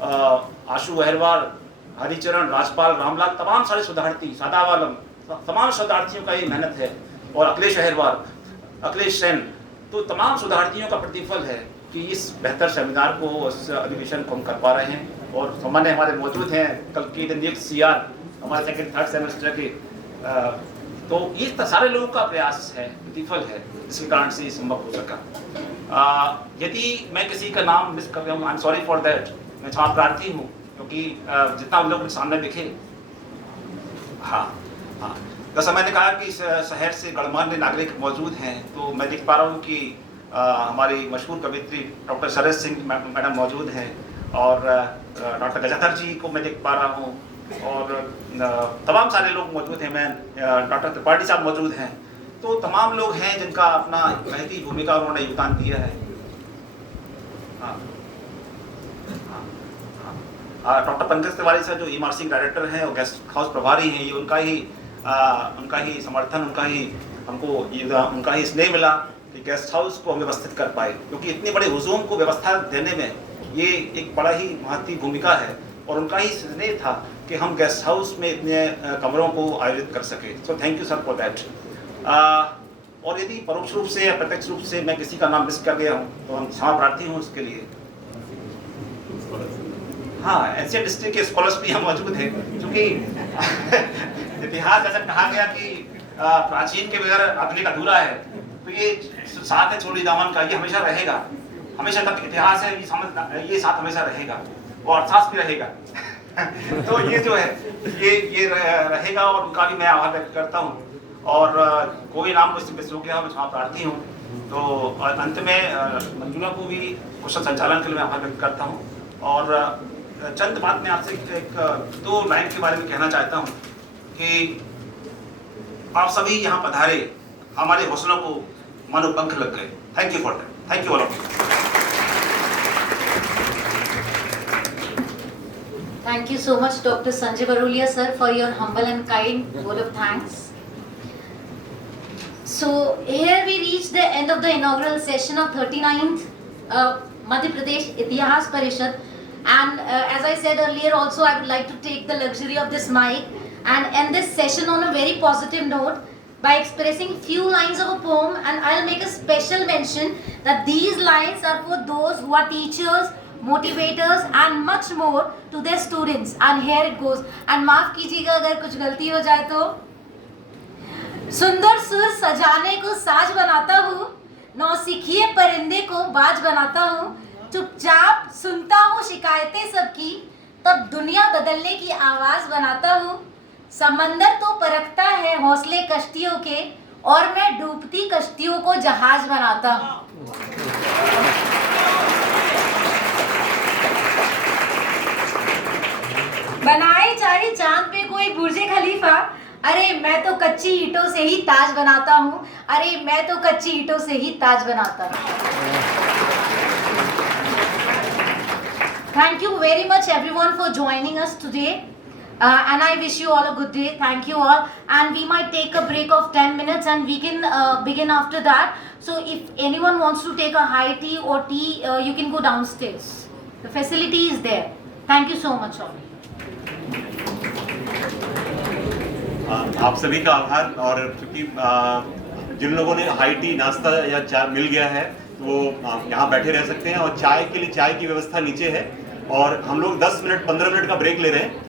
आशु अहरवार, हरिचरण, राजपाल, रामलाल, तमाम सारे शोधार्थी, सादावालम, तमाम शोधार्थियों का ये मेहनत है, और अखिलेश अहरवार, अखिलेश सेन, तो तमाम शोधार्थियों का प्रतिफल है कि इस बेहतर सेमिनार को, इस अधिवेशन को हम कर पा रहे हैं। और सामान्य हमारे मौजूद हैं कल के दिन CR हमारे सेकंड, थर्ड सेमेस्टर के, तो ये सारे लोगों का प्रयास है, प्रतिफल है, जिसके कारण से ये संभव हो सका। यदि मैं किसी का नाम मिस कर रहा हूँ, I am sorry for that, मैं क्षमा प्रार्थी हूँ, क्योंकि जितना हम लोग सामने दिखे। हाँ, जैसा मैंने कहा कि शहर से गणमान्य नागरिक मौजूद हैं, तो मैं देख पा रहा हूँ कि हमारी मशहूर कवित्री डॉक्टर शरद सिंह मैडम मौजूद हैं, और डॉक्टर गजाधर जी को मैं देख पा रहा हूँ, और तमाम सारे लोग मौजूद हैं। मैं डॉक्टर त्रिपाठी साहब मौजूद हैं, तो तमाम लोग हैं जिनका अपना महती भूमिका उन्होंने योगदान दिया है। डॉक्टर पंकज तिवारी सर जो EMRC डायरेक्टर हैं और गेस्ट हाउस प्रभारी हैं, ये उनका ही समर्थन, उनका ही स्नेह मिला कि गेस्ट हाउस को हम व्यवस्थित कर पाए, क्योंकि इतनी बड़े हुजूम को व्यवस्था देने में ये एक बड़ा ही महत्वपूर्ण भूमिका है, और उनका ही स्नेह था कि हम गेस्ट हाउस में इतने कमरों को आयोजित कर सके। So thank you sir for that. और यदि परोक्ष रूप से या प्रत्यक्ष रूप से मैं किसी का नाम मिस कर गया हूँ, तो हम क्षमा प्रार्थी हूँ उसके लिए। हाँ, एनसीआर डिस्ट्रिक्ट के स्कॉलर्स भी यहाँ मौजूद हैं, क्योंकि इतिहास ऐसा कहा गया कि प्राचीन के बगैर आधुनिक अधूरा है, तो ये साथ है चोली दामन का, ये हमेशा रहेगा, हमेशा तक इतिहास है, ये साथ हमेशा रहेगा, और अर्थात भी रहेगा। तो ये जो है ये रहेगा, और उनका भी मैं आभार व्यक्त करता हूँ। और कोई नाम मुझसे मिस हो गया, मैं क्षमा प्रार्थी हूँ। तो अंत में मंजुला को भी कुशल संचालन के लिए मैं आभार व्यक्त करता हूँ। और चंद बात मैं आपसे एक 2 लाइन के बारे में कहना चाहता हूँ कि आप सभी यहाँ पधारे, हमारे हौसलों को मानो पंख लग गए। Thank you for that. Thank you all of you. Thank you so much, Dr. Sanjay Barulia sir, for your humble and kind word of thanks. So here we reach the end of the inaugural session of 39th Madhya Pradesh Itihas Parishad, and as I said earlier also, I would like to take the luxury of this mic and end this session on a very positive note by expressing few lines of a poem, and I'll make a special mention that these lines are for those who are teachers, motivators and much more to their students. And here it goes, and माफ कीजिएगा अगर कुछ गलती हो जाए तो। सुंदर सुर सजाने को साज बनाता हूँ, नौसिखिए परिंदे को बाज बनाता हूँ, चुपचाप सुनता हूँ शिकायतें सबकी, तब दुनिया बदलने की आवाज बनाता हूँ। समंदर तो परखता है हौसले कश्तियों के, और मैं डूबती कश्तियों को जहाज बनाता हूँ। बनाए चाहे चांद पे कोई बुर्ज खलीफा, अरे मैं तो कच्ची ईंटों से ही ताज बनाता हूँ, अरे मैं तो कच्ची ईंटों से ही ताज बनाता हूँ। Thank you very much everyone for joining us today, and I wish you all a good day. Thank you all, and we might take a break of 10 minutes and we can begin after that. So if anyone wants to take a high tea or tea, you can go downstairs. The facility is there. Thank you so much all. आप सभी का आभार। और क्योंकि जिन लोगों ने high tea नाश्ता या चाय मिल गया है तो वो यहाँ बैठे रह सकते हैं, और चाय के लिए चाय की व्यवस्था नीचे है, और हम लोग 10 मिनट 15 मिनट का ब्रेक ले रहे हैं।